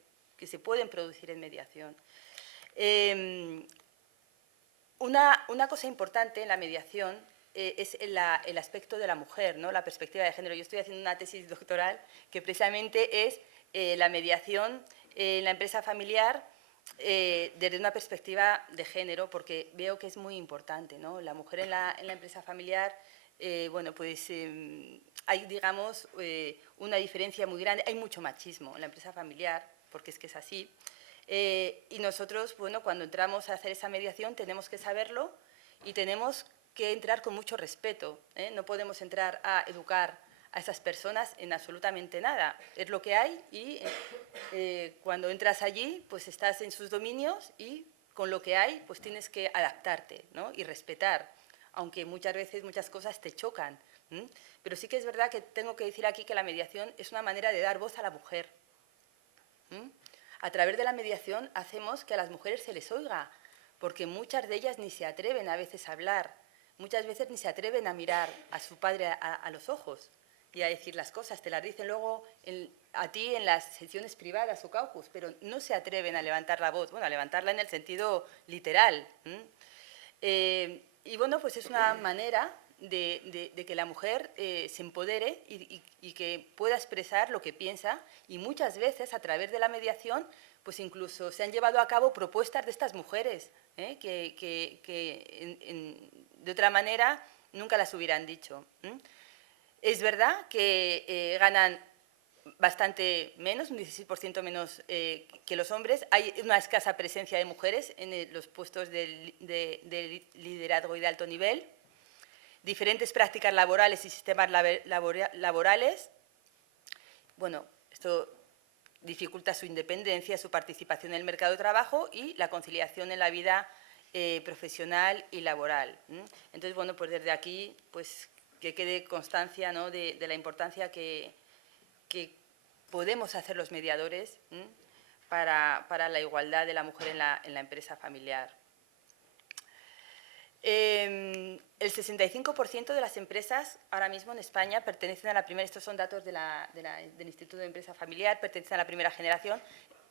se pueden producir en mediación. Una cosa importante en la mediación es el aspecto de la mujer, ¿no?, la perspectiva de género. Yo estoy haciendo una tesis doctoral que precisamente es la mediación en la empresa familiar desde una perspectiva de género, porque veo que es muy importante, ¿no? La mujer en la empresa familiar bueno, pues hay, digamos, una diferencia muy grande. Hay mucho machismo en la empresa familiar, porque es que es así. Y nosotros, bueno, cuando entramos a hacer esa mediación tenemos que saberlo y tenemos que entrar con mucho respeto. No podemos entrar a educar a esas personas en absolutamente nada. Es lo que hay y cuando entras allí, pues estás en sus dominios y con lo que hay, pues tienes que adaptarte, ¿no? Y respetar, aunque muchas veces muchas cosas te chocan. Pero sí que es verdad que tengo que decir aquí que la mediación es una manera de dar voz a la mujer. A través de la mediación hacemos que a las mujeres se les oiga, porque muchas de ellas ni se atreven a veces a hablar, muchas veces ni se atreven a mirar a su padre a los ojos y a decir las cosas, te las dicen luego a ti en las sesiones privadas o caucus, pero no se atreven a levantar la voz, bueno, a levantarla en el sentido literal. Y bueno, pues es una manera de que la mujer se empodere y que pueda expresar lo que piensa, y muchas veces a través de la mediación pues incluso se han llevado a cabo propuestas de estas mujeres que de otra manera nunca las hubieran dicho. Es verdad que ganan bastante menos, un 16% menos que los hombres. Hay una escasa presencia de mujeres en los puestos de liderazgo y de alto nivel. Diferentes prácticas laborales y sistemas laborales. Bueno, esto dificulta su independencia, su participación en el mercado de trabajo y la conciliación en la vida profesional y laboral. Entonces, bueno, pues desde aquí, pues que quede constancia, ¿no?, de la importancia que podemos hacer los mediadores para la igualdad de la mujer en la empresa familiar. El 65% de las empresas ahora mismo en España pertenecen a la primera, estos son datos del Instituto de Empresa Familiar, pertenecen a la primera generación,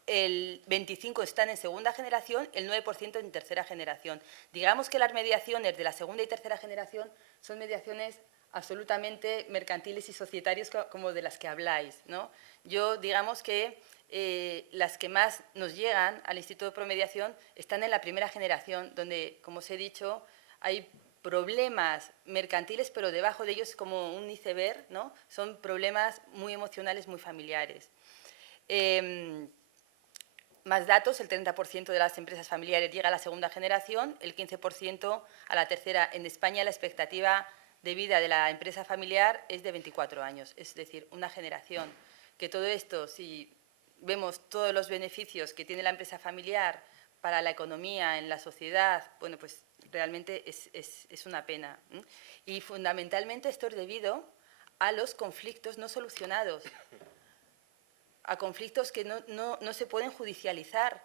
el 25% están en segunda generación, el 9% en tercera generación. Digamos que las mediaciones de la segunda y tercera generación son mediaciones absolutamente mercantiles y societarias como de las que habláis, ¿no? Yo, digamos que las que más nos llegan al Instituto de Promediación están en la primera generación, donde, como os he dicho, hay problemas mercantiles, pero debajo de ellos, como un iceberg, ¿no?, son problemas muy emocionales, muy familiares. Más datos, el 30% de las empresas familiares llega a la segunda generación, el 15% a la tercera. En España la expectativa de vida de la empresa familiar es de 24 años, es decir, una generación. Que todo esto, si vemos todos los beneficios que tiene la empresa familiar para la economía, en la sociedad, bueno, pues realmente es una pena. Y fundamentalmente esto es debido a los conflictos no solucionados, a conflictos que no se pueden judicializar.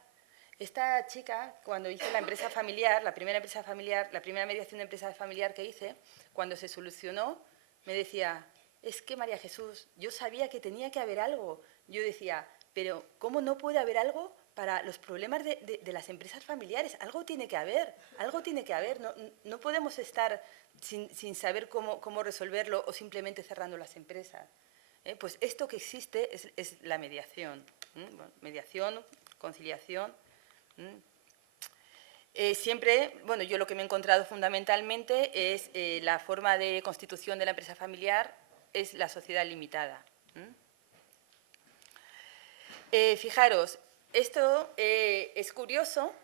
Esta chica, cuando hice la empresa familiar, la primera mediación de empresa familiar que hice, cuando se solucionó, me decía, es que María Jesús, yo sabía que tenía que haber algo. Yo decía, pero ¿cómo no puede haber algo para los problemas de las empresas familiares? Algo tiene que haber, algo tiene que haber. No podemos estar sin saber cómo resolverlo o simplemente cerrando las empresas. Pues esto que existe es la mediación. Bueno, mediación, conciliación. Siempre, bueno, yo lo que me he encontrado fundamentalmente es la forma de constitución de la empresa familiar es la sociedad limitada. Fijaros, esto es curioso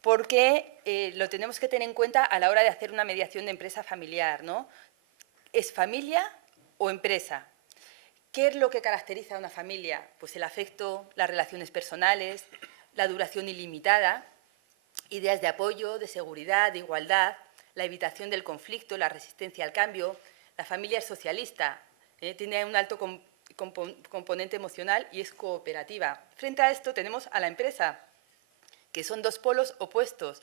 porque lo tenemos que tener en cuenta a la hora de hacer una mediación de empresa familiar, ¿no? ¿Es familia o empresa? ¿Qué es lo que caracteriza a una familia? Pues el afecto, las relaciones personales, la duración ilimitada, ideas de apoyo, de seguridad, de igualdad, la evitación del conflicto, la resistencia al cambio. La familia es socialista, tiene un alto componente emocional y es cooperativa. Frente a esto tenemos a la empresa, que son dos polos opuestos.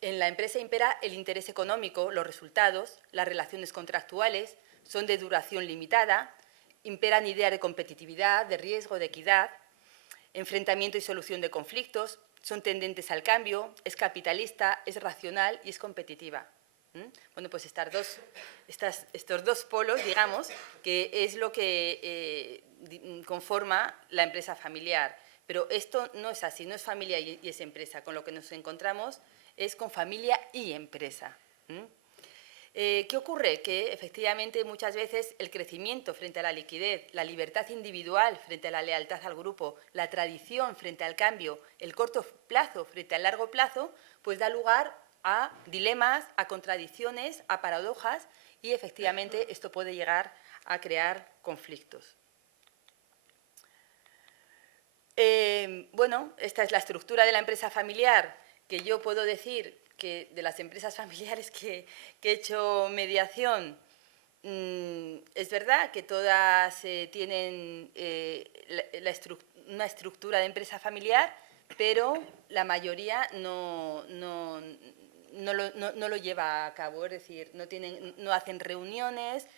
En la empresa impera el interés económico, los resultados, las relaciones contractuales son de duración limitada, imperan ideas de competitividad, de riesgo, de equidad, enfrentamiento y solución de conflictos, son tendentes al cambio, es capitalista, es racional y es competitiva. Bueno, pues estos dos polos, digamos, que es lo que conforma la empresa familiar. Pero esto no es así, no es familia y es empresa. Con lo que nos encontramos es con familia y empresa. ¿Qué ocurre? Que efectivamente muchas veces el crecimiento frente a la liquidez, la libertad individual frente a la lealtad al grupo, la tradición frente al cambio, el corto plazo frente al largo plazo, pues da lugar a dilemas, a contradicciones, a paradojas, y efectivamente esto puede llegar a crear conflictos. Bueno, esta es la estructura de la empresa familiar, que yo puedo decir que de las empresas familiares que he hecho mediación, es verdad que todas tienen una estructura de empresa familiar, pero la mayoría no lo lleva a cabo, es decir, no hacen reuniones.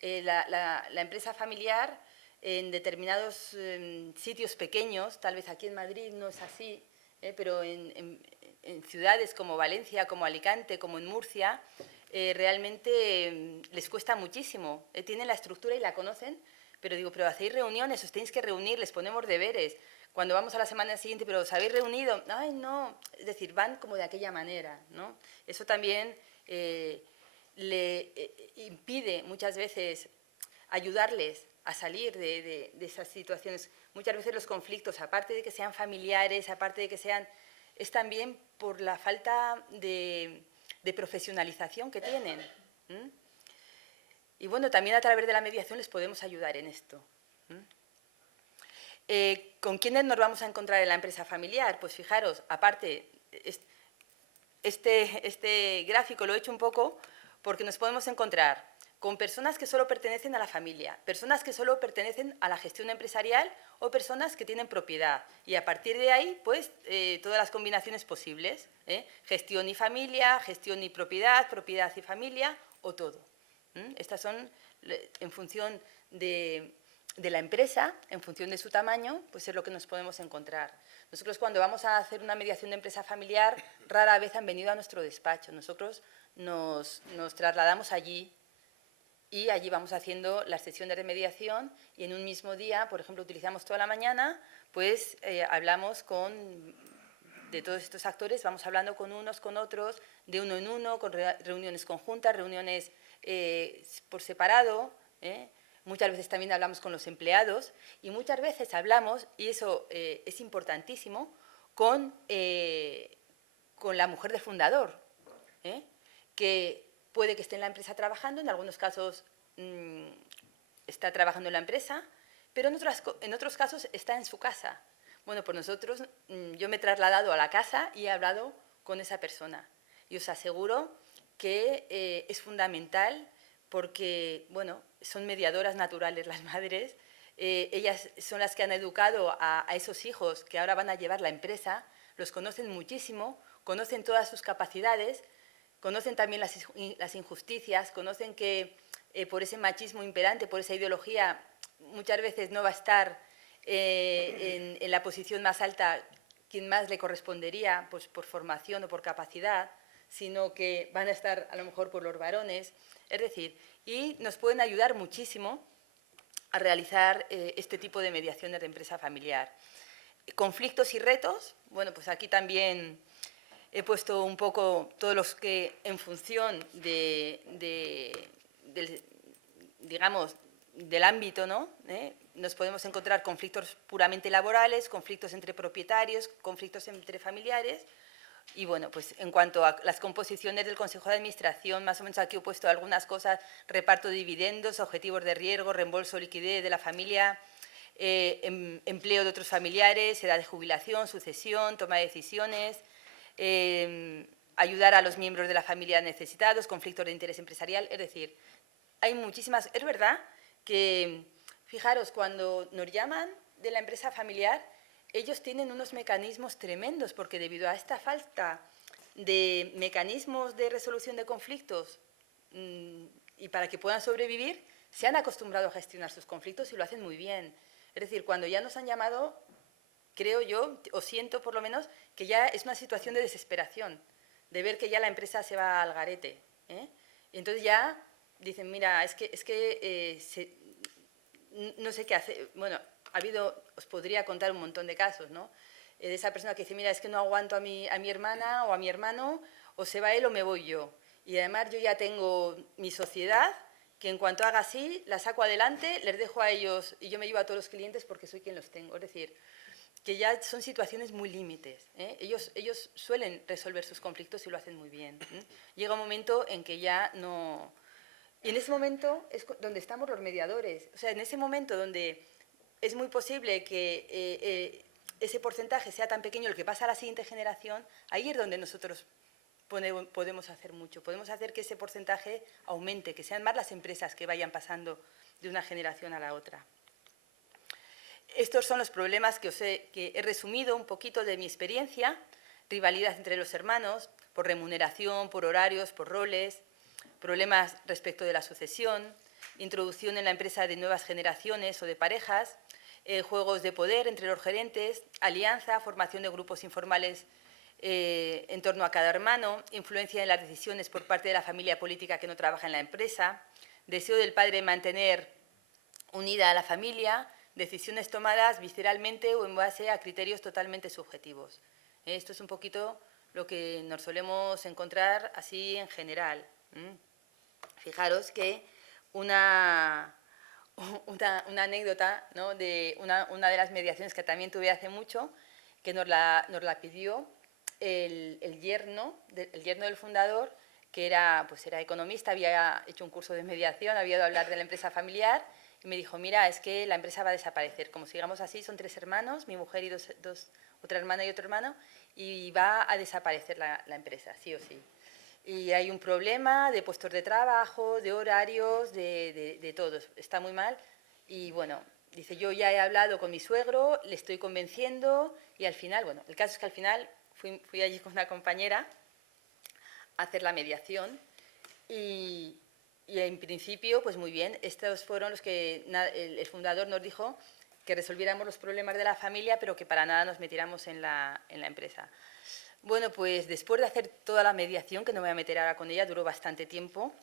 La empresa familiar en determinados sitios pequeños, tal vez aquí en Madrid no es así, pero en ciudades como Valencia, como Alicante, como en Murcia, realmente les cuesta muchísimo. Tienen la estructura y la conocen, pero digo, pero hacéis reuniones, os tenéis que reunir, les ponemos deberes. Cuando vamos a la semana siguiente, pero ¿os habéis reunido? Ay, no. Es decir, van como de aquella manera, ¿no? Eso también le impide muchas veces ayudarles a salir de esas situaciones. Muchas veces los conflictos, aparte de que sean familiares, aparte de que sean, es también por la falta de profesionalización que tienen. Y bueno, también a través de la mediación les podemos ayudar en esto. ¿Con quiénes nos vamos a encontrar en la empresa familiar? Pues fijaros, aparte, este gráfico lo he hecho un poco porque nos podemos encontrar con personas que solo pertenecen a la familia, personas que solo pertenecen a la gestión empresarial o personas que tienen propiedad. Y a partir de ahí, pues, todas las combinaciones posibles. Gestión y familia, gestión y propiedad, propiedad y familia, o todo. Estas son, en función de la empresa, en función de su tamaño, pues es lo que nos podemos encontrar. Nosotros cuando vamos a hacer una mediación de empresa familiar, rara vez han venido a nuestro despacho. Nosotros nos trasladamos allí, y allí vamos haciendo las sesiones de mediación y en un mismo día, por ejemplo, utilizamos toda la mañana, pues hablamos de todos estos actores, vamos hablando con unos, con otros, de uno en uno, con reuniones conjuntas, reuniones por separado. Muchas veces también hablamos con los empleados y muchas veces hablamos, y eso es importantísimo, con la mujer del fundador, que puede que esté en la empresa trabajando, en algunos casos está trabajando en la empresa, pero en otros casos está en su casa. Bueno, pues nosotros, yo me he trasladado a la casa y he hablado con esa persona. Y os aseguro que es fundamental porque, bueno, son mediadoras naturales las madres. Ellas son las que han educado a esos hijos que ahora van a llevar la empresa, los conocen muchísimo, conocen todas sus capacidades, conocen también las injusticias, conocen que por ese machismo imperante, por esa ideología, muchas veces no va a estar en la posición más alta quien más le correspondería, pues por formación o por capacidad, sino que van a estar a lo mejor por los varones. Es decir, y nos pueden ayudar muchísimo a realizar este tipo de mediaciones de empresa familiar. Conflictos y retos, bueno, pues aquí también he puesto un poco todos los que en función digamos, del ámbito, ¿no? Nos podemos encontrar conflictos puramente laborales, conflictos entre propietarios, conflictos entre familiares. Y bueno, pues en cuanto a las composiciones del Consejo de Administración, más o menos aquí he puesto algunas cosas: reparto de dividendos, objetivos de riesgo, reembolso liquidez de la familia, empleo de otros familiares, edad de jubilación, sucesión, toma de decisiones, ayudar a los miembros de la familia necesitados, conflictos de interés empresarial. Es decir, hay muchísimas. Es verdad que, fijaros, cuando nos llaman de la empresa familiar, ellos tienen unos mecanismos tremendos, porque debido a esta falta de mecanismos de resolución de conflictos y para que puedan sobrevivir, se han acostumbrado a gestionar sus conflictos y lo hacen muy bien. Es decir, cuando ya nos han llamado, creo yo, o siento por lo menos, que ya es una situación de desesperación, de ver que ya la empresa se va al garete. Y entonces ya dicen, mira, no sé qué hacer. Bueno, os podría contar un montón de casos, ¿no? De esa persona que dice, mira, es que no aguanto a mi hermana o a mi hermano, o se va él o me voy yo. Y además yo ya tengo mi sociedad, que en cuanto haga así, la saco adelante, les dejo a ellos y yo me llevo a todos los clientes porque soy quien los tengo. Es decir, que ya son situaciones muy límites. Ellos suelen resolver sus conflictos y lo hacen muy bien. Llega un momento en que ya no... Y en ese momento es donde estamos los mediadores. O sea, en ese momento donde es muy posible que ese porcentaje sea tan pequeño el que pasa a la siguiente generación, ahí es donde nosotros podemos hacer mucho. Podemos hacer que ese porcentaje aumente, que sean más las empresas que vayan pasando de una generación a la otra. Estos son los problemas que he resumido un poquito de mi experiencia. Rivalidad entre los hermanos, por remuneración, por horarios, por roles, problemas respecto de la sucesión, introducción en la empresa de nuevas generaciones o de parejas, juegos de poder entre los gerentes, alianza, formación de grupos informales en torno a cada hermano, influencia en las decisiones por parte de la familia política que no trabaja en la empresa, deseo del padre de mantener unida a la familia, decisiones tomadas visceralmente o en base a criterios totalmente subjetivos. Esto es un poquito lo que nos solemos encontrar así en general. Fijaros que una anécdota, ¿no?, de una de las mediaciones que también tuve hace mucho, que nos la pidió el yerno del fundador, que era economista, había hecho un curso de mediación, había ido a hablar de la empresa familiar, y me dijo, mira, es que la empresa va a desaparecer. Como sigamos así, son 3 hermanos, mi mujer y otra hermana y otro hermano, y va a desaparecer la empresa, sí o sí. Y hay un problema de puestos de trabajo, de horarios, de todo. Está muy mal. Y bueno, dice, yo ya he hablado con mi suegro, le estoy convenciendo, y al final, bueno, el caso es que al final fui allí con una compañera a hacer la mediación y en principio, pues muy bien, estos fueron los que el fundador nos dijo que resolviéramos los problemas de la familia, pero que para nada nos metiéramos en la empresa. Bueno, pues después de hacer toda la mediación, que no me voy a meter ahora con ella, duró bastante tiempo,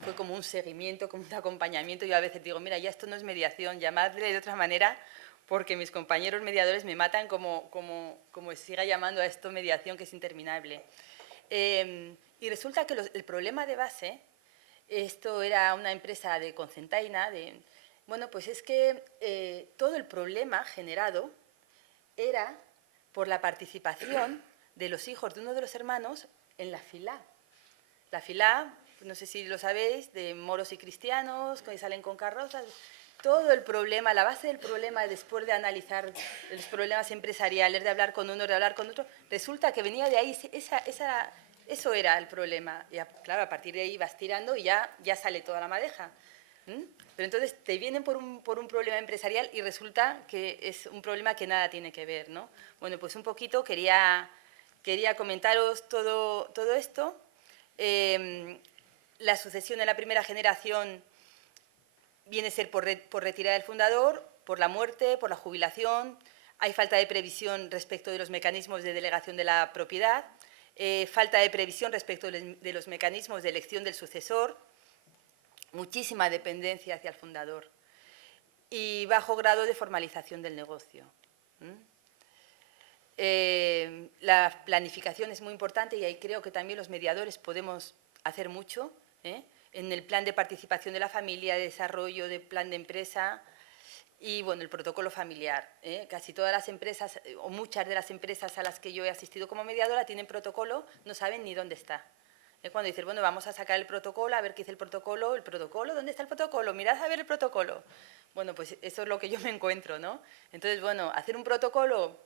fue como un seguimiento, como un acompañamiento. Yo a veces digo, mira, ya esto no es mediación, llamadle de otra manera, porque mis compañeros mediadores me matan como siga llamando a esto mediación, que es interminable. Y resulta que el problema de base, esto era una empresa de Concentaina, bueno, pues es que todo el problema generado era por la participación de los hijos de uno de los hermanos en la FILA. La FILA, no sé si lo sabéis, de moros y cristianos, que salen con carrozas. Todo el problema, la base del problema, después de analizar los problemas empresariales, de hablar con uno, de hablar con otro, resulta que venía de ahí, eso era el problema. Y claro, a partir de ahí vas tirando y ya sale toda la madeja. Pero entonces te vienen por un problema empresarial y resulta que es un problema que nada tiene que ver, ¿no? Bueno, pues un poquito quería comentaros todo esto. La sucesión en la primera generación viene a ser por retirada del fundador, por la muerte, por la jubilación. Hay falta de previsión respecto de los mecanismos de delegación de la propiedad, falta de previsión respecto de los mecanismos de elección del sucesor, muchísima dependencia hacia el fundador y bajo grado de formalización del negocio. La planificación es muy importante y ahí creo que también los mediadores podemos hacer mucho, en el plan de participación de la familia, de desarrollo, de plan de empresa y bueno, el protocolo familiar. Casi todas las empresas o muchas de las empresas a las que yo he asistido como mediadora tienen protocolo, no saben ni dónde está. Cuando dices, bueno, vamos a sacar el protocolo, a ver qué dice el protocolo, ¿dónde está el protocolo? Mirad a ver el protocolo. Bueno, pues eso es lo que yo me encuentro, ¿no? Entonces, bueno, hacer un protocolo,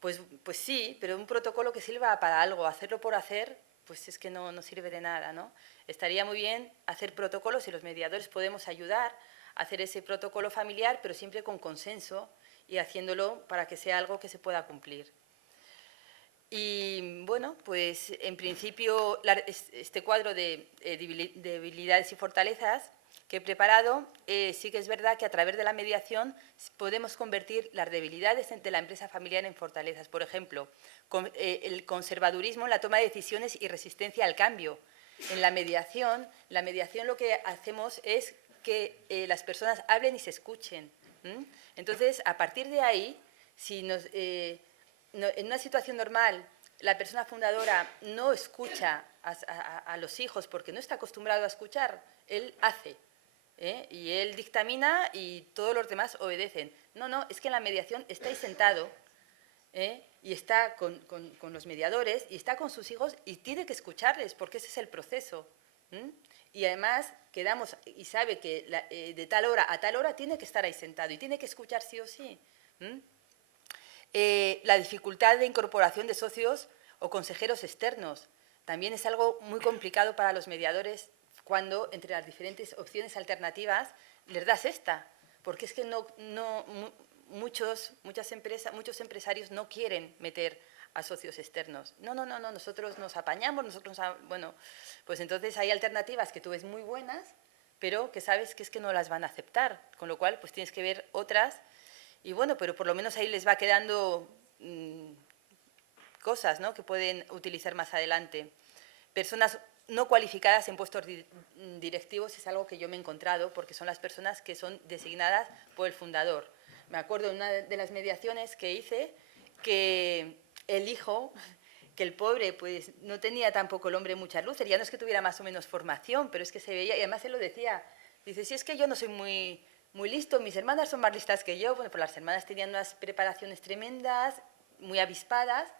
pues sí, pero un protocolo que sirva para algo, hacerlo por hacer, pues es que no sirve de nada, ¿no? Estaría muy bien hacer protocolos y los mediadores podemos ayudar a hacer ese protocolo familiar, pero siempre con consenso y haciéndolo para que sea algo que se pueda cumplir. Y bueno, pues en principio este cuadro de debilidades y fortalezas que he preparado, sí que es verdad que a través de la mediación podemos convertir las debilidades de la empresa familiar en fortalezas. Por ejemplo, el conservadurismo en la toma de decisiones y resistencia al cambio. En la mediación lo que hacemos es que las personas hablen y se escuchen. Entonces, a partir de ahí, si en una situación normal la persona fundadora no escucha a los hijos porque no está acostumbrado a escuchar, él hace, y él dictamina y todos los demás obedecen. No, es que en la mediación estáis sentado, y está con los mediadores y está con sus hijos y tiene que escucharles porque ese es el proceso. Y además quedamos y sabe que de tal hora a tal hora tiene que estar ahí sentado y tiene que escuchar sí o sí. La dificultad de incorporación de socios o consejeros externos también es algo muy complicado para los mediadores cuando entre las diferentes opciones alternativas les das esta, porque es que muchos empresarios no quieren meter a socios externos. No, nosotros nos apañamos, bueno, pues entonces hay alternativas que tú ves muy buenas, pero que sabes que es que no las van a aceptar, con lo cual pues tienes que ver otras, y bueno, pero por lo menos ahí les va quedando cosas, ¿no?, que pueden utilizar más adelante. Personas no cualificadas en puestos directivos es algo que yo me he encontrado, porque son las personas que son designadas por el fundador. Me acuerdo de una de las mediaciones que hice que el hijo, que el pobre pues no tenía tampoco el hombre muchas luces, ya no es que tuviera más o menos formación, pero es que se veía, y además él lo decía, dice, si es que yo no soy muy listo, mis hermanas son más listas que yo, bueno, pues las hermanas tenían unas preparaciones tremendas, muy avispadas,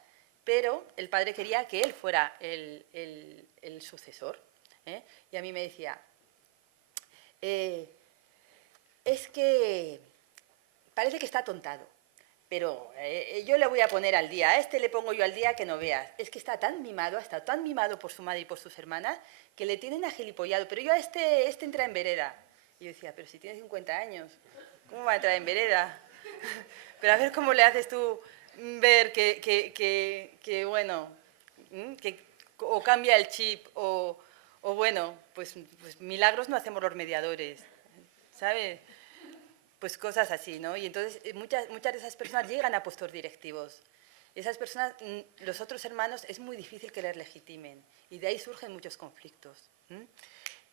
pero el padre quería que él fuera el sucesor, y a mí me decía, es que parece que está atontado, pero yo le voy a poner al día, a este le pongo yo al día que no veas. Es que está tan mimado, está tan mimado por su madre y por sus hermanas, que le tienen agilipollado, pero yo a este entra en vereda. Y yo decía, pero si tiene 50 años, ¿cómo va a entrar en vereda? Pero a ver cómo le haces tú ver que bueno, que o cambia el chip, o bueno, pues milagros no hacemos los mediadores, ¿sabes? Pues cosas así, ¿no? Y entonces muchas de esas personas llegan a puestos directivos. Esas personas, los otros hermanos, es muy difícil que les legitimen. Y de ahí surgen muchos conflictos.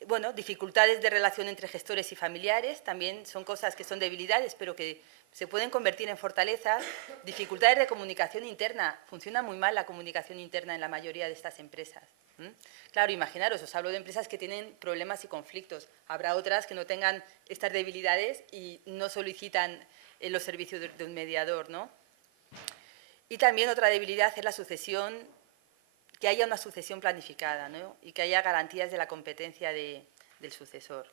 Bueno, dificultades de relación entre gestores y familiares, también son cosas que son debilidades, pero que se pueden convertir en fortalezas. Dificultades de comunicación interna. Funciona muy mal la comunicación interna en la mayoría de estas empresas. Claro, imaginaros, os hablo de empresas que tienen problemas y conflictos. Habrá otras que no tengan estas debilidades y no solicitan los servicios de un mediador, ¿no? Y también otra debilidad es la sucesión, que haya una sucesión planificada, ¿no?, y que haya garantías de la competencia del sucesor.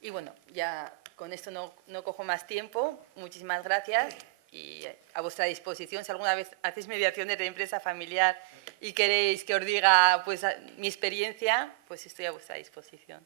Y bueno, ya con esto no cojo más tiempo. Muchísimas gracias y a vuestra disposición. Si alguna vez hacéis mediaciones de empresa familiar y queréis que os diga pues mi experiencia, pues estoy a vuestra disposición.